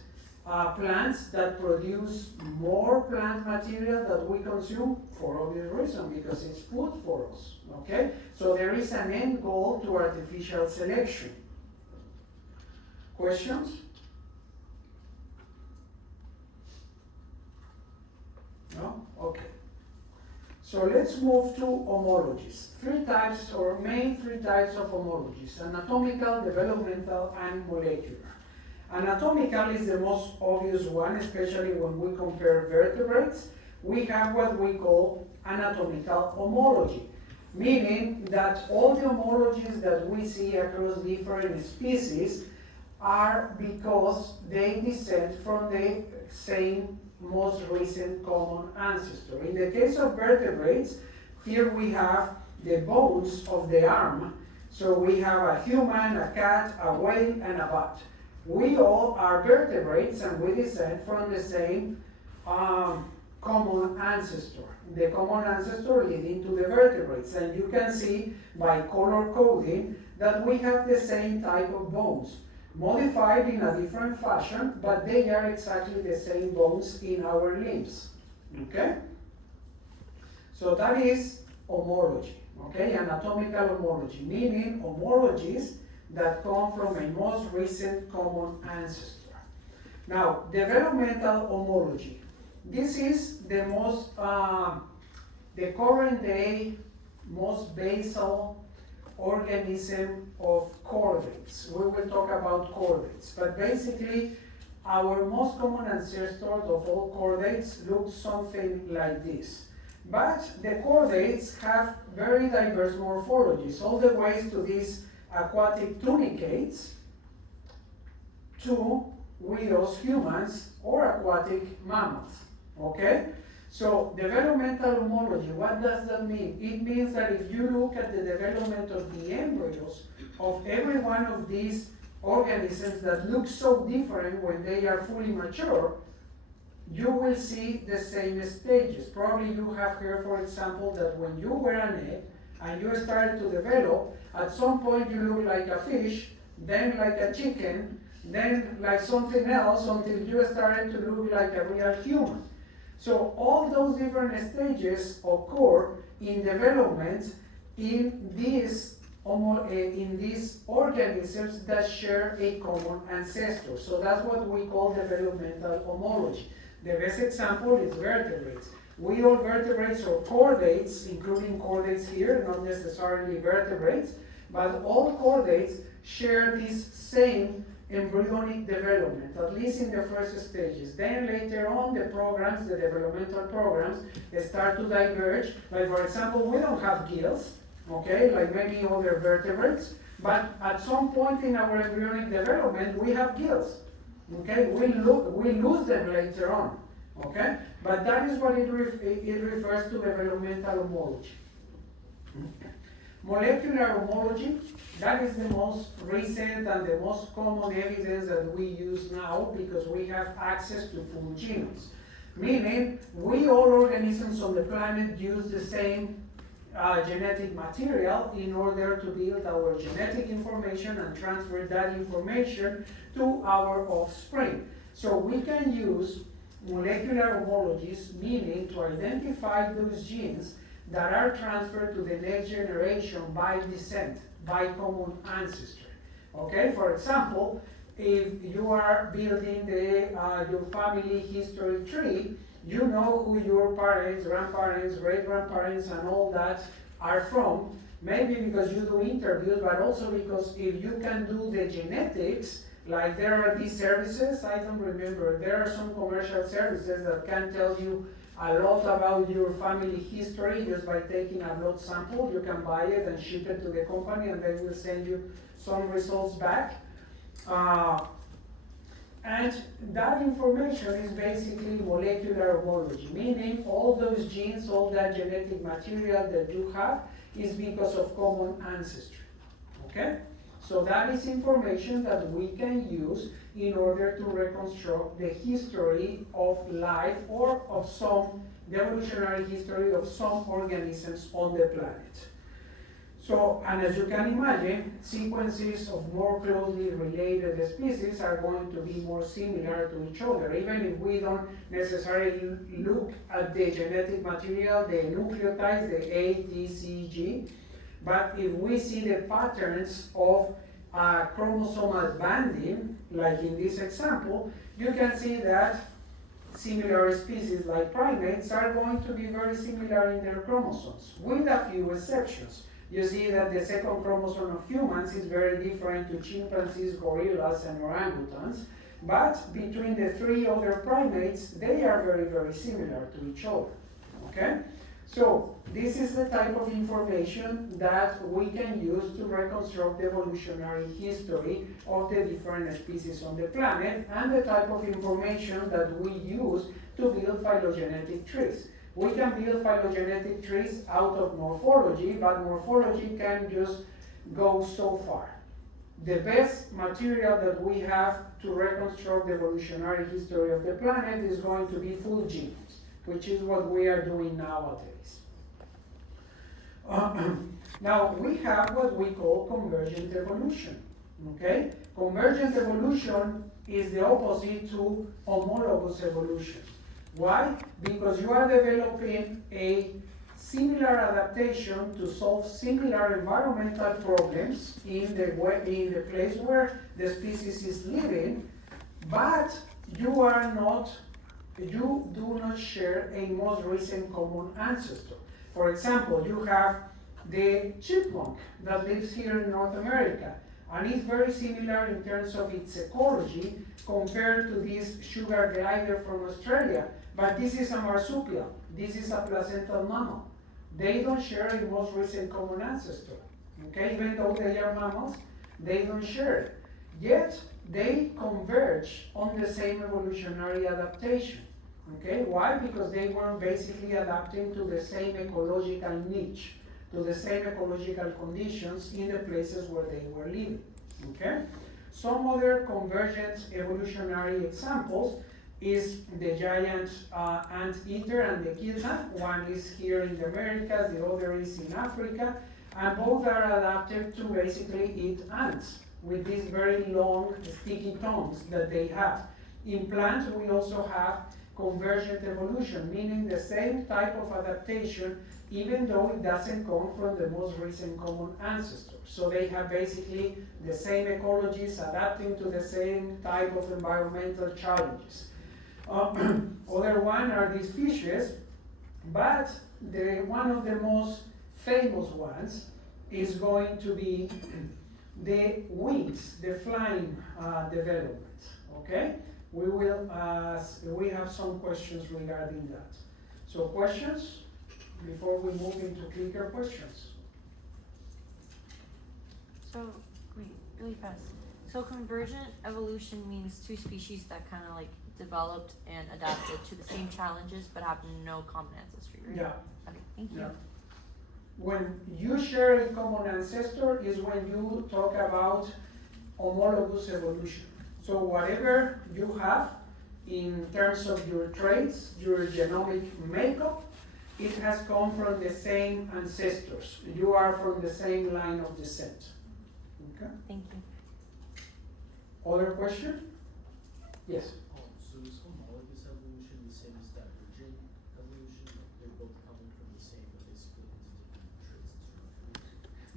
Plants that produce more plant material that we consume for obvious reason, because it's food for us, okay? So there is an end goal to artificial selection. Questions? No? Okay. So let's move to homologies. Three types, or main three types of homologies: anatomical, developmental, and molecular. Anatomical is the most obvious one, especially when we compare vertebrates. We have what we call anatomical homology, meaning that all the homologies that we see across different species are because they descend from the same most recent common ancestor. In the case of vertebrates, here we have the bones of the arm. So we have a human, a cat, a whale, and a bat. We all are vertebrates, and we descend from the same common ancestor. The common ancestor leading to the vertebrates. And you can see by color coding that we have the same type of bones, modified in a different fashion, but they are exactly the same bones in our limbs. Okay? So that is homology. Okay? Anatomical homology, meaning homologies that come from a most recent common ancestor. Now, developmental homology. This is the most, the current day most basal organism of chordates. We will talk about chordates, but basically our most common ancestors of all chordates look something like this. But the chordates have very diverse morphologies, all the way to these aquatic tunicates, to we as humans or aquatic mammals. Okay? So developmental homology, what does that mean? It means that if you look at the development of the embryos of every one of these organisms that look so different when they are fully mature, you will see the same stages. Probably you have heard, for example, that when you were an egg and you started to develop, at some point you look like a fish, then like a chicken, then like something else, until you started to look like a real human. So all those different stages occur in development in these organisms that share a common ancestor. So that's what we call developmental homology. The best example is vertebrates. We all vertebrates or chordates, including chordates here, not necessarily vertebrates, but all chordates share this same embryonic development, at least in the first stages. Then later on, the programs, the developmental programs, they start to diverge. Like for example, we don't have gills, okay, like many other vertebrates, but at some point in our embryonic development, we have gills, okay? We lose them later on, okay? But that is what it refers to developmental homology. Molecular homology, that is the most recent and the most common evidence that we use now because we have access to full genomes. Meaning, we all organisms on the planet use the same genetic material in order to build our genetic information and transfer that information to our offspring. So we can use molecular homologies, meaning to identify those genes that are transferred to the next generation by descent, by common ancestry. Okay, for example, if you are building your family history tree, you know who your parents, grandparents, great-grandparents, and all that are from, maybe because you do interviews, but also because if you can do the genetics, like there are these services, I don't remember, there are some commercial services that can tell you a lot about your family history just by taking a blood sample. You can buy it and ship it to the company, and they will send you some results back. And that information is basically molecular homology, meaning all those genes, all that genetic material that you have is because of common ancestry, okay? So that is information that we can use in order to reconstruct the history of life or of the evolutionary history of some organisms on the planet. So, and as you can imagine, sequences of more closely related species are going to be more similar to each other, even if we don't necessarily look at the genetic material, the nucleotides, the A, T, C, G, but if we see the patterns of chromosomal banding, like in this example, you can see that similar species like primates are going to be very similar in their chromosomes, with a few exceptions. You see that the second chromosome of humans is very different to chimpanzees, gorillas, and orangutans, but between the three other primates, they are very, very similar to each other, okay? So this is the type of information that we can use to reconstruct the evolutionary history of the different species on the planet, and the type of information that we use to build phylogenetic trees. We can build phylogenetic trees out of morphology, but morphology can just go so far. The best material that we have to reconstruct the evolutionary history of the planet is going to be full genomes, which is what we are doing nowadays. Now, we have what we call convergent evolution, okay? Convergent evolution is the opposite to homologous evolution. Why? Because you are developing a similar adaptation to solve similar environmental problems in the place where the species is living, but you do not share a most recent common ancestor. For example, you have the chipmunk that lives here in North America, and it's very similar in terms of its ecology compared to this sugar glider from Australia. But this is a marsupial, this is a placental mammal. They don't share a most recent common ancestor, okay? Even though they are mammals, they don't share it. Yet, they converge on the same evolutionary adaptation, okay? Why? Because they were basically adapting to the same ecological niche, to the same ecological conditions in the places where they were living, okay? Some other convergent evolutionary examples is the giant anteater and the killdeer. One is here in the Americas, the other is in Africa, and both are adapted to basically eat ants with these very long sticky tongues that they have. In plants, we also have convergent evolution, meaning the same type of adaptation, even though it doesn't come from the most recent common ancestor. So they have basically the same ecologies adapting to the same type of environmental challenges. Other one are these fishes, but one of the most famous ones is going to be the wings, the flying development, okay? We have some questions regarding that. So questions before we move into clicker questions? So, wait, really fast. So convergent evolution means two species that kind of like developed and adapted to the same challenges but have no common ancestry, right? Yeah. Okay, thank you. Yeah. When you share a common ancestor is when you talk about homologous evolution. So whatever you have in terms of your traits, your genomic makeup, it has come from the same ancestors. You are from the same line of descent. Okay? Thank you. Other question? Yes. So is homologous evolution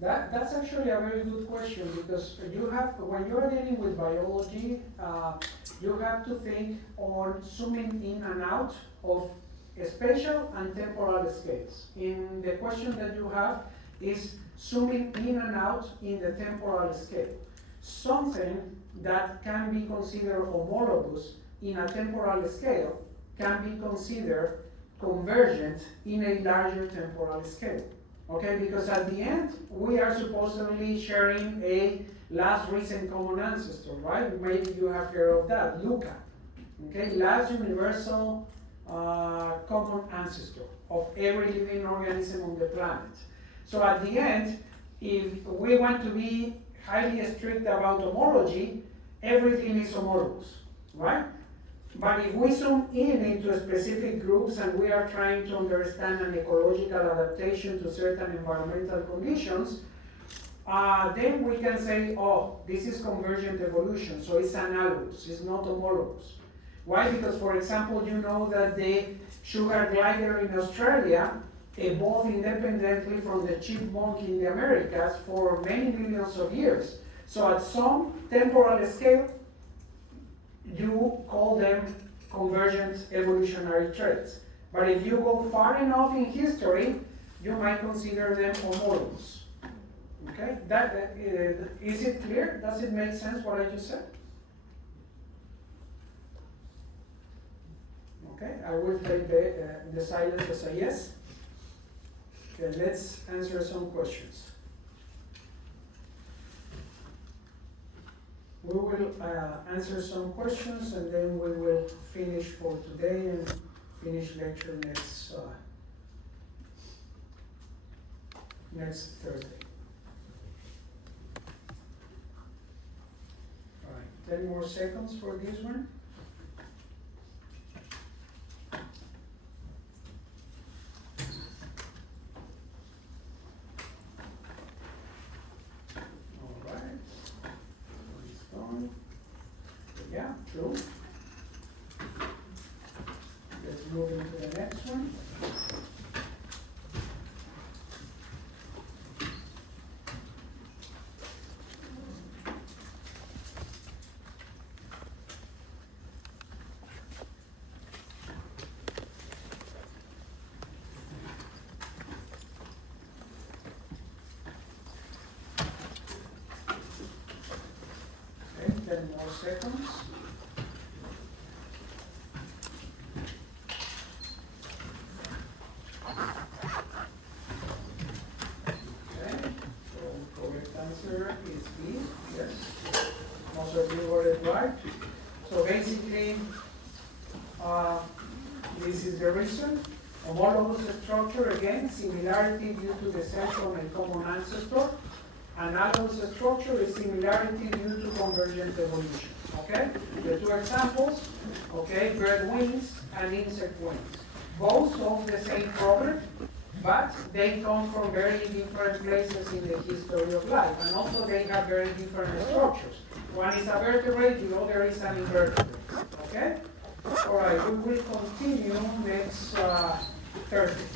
That's actually a very good question, because when you are dealing with biology, you have to think on zooming in and out of spatial and temporal scales. In the question that you have is zooming in and out in the temporal scale. Something that can be considered homologous in a temporal scale can be considered convergent in a larger temporal scale. Okay, because at the end, we are supposedly sharing a last recent common ancestor, right? Maybe you have heard of that, LUCA. Okay, last universal common ancestor of every living organism on the planet. So at the end, if we want to be highly strict about homology, everything is homologous, right? But if we zoom in into specific groups and we are trying to understand an ecological adaptation to certain environmental conditions, then we can say, oh, this is convergent evolution, so it's analogous, it's not homologous. Why? Because, for example, you know that the sugar glider in Australia evolved independently from the chipmunk in the Americas for many millions of years. So at some temporal scale, you call them convergent evolutionary traits. But if you go far enough in history, you might consider them homologous. Okay, is it clear? Does it make sense what I just said? Okay, I will take the silence as a yes. Okay, let's answer some questions. We will answer some questions and then we will finish for today and finish lecture next Thursday. All right, 10 more seconds for this one. Yeah, true. Let's move into the next one. Okay, 10 more seconds. Is B, yes. Most of you got it right. So basically, this is the reason. Homologous structure, again, similarity due to descent from a common ancestor. Analogous structure is similarity due to convergent evolution. Okay? The two examples, okay, bird wings and insect wings. Both solve the same problem, but they come from very different places in the history of life, and also they have very different structures. One is a vertebrate, the other is an invertebrate. Okay? All right, we will continue next Thursday.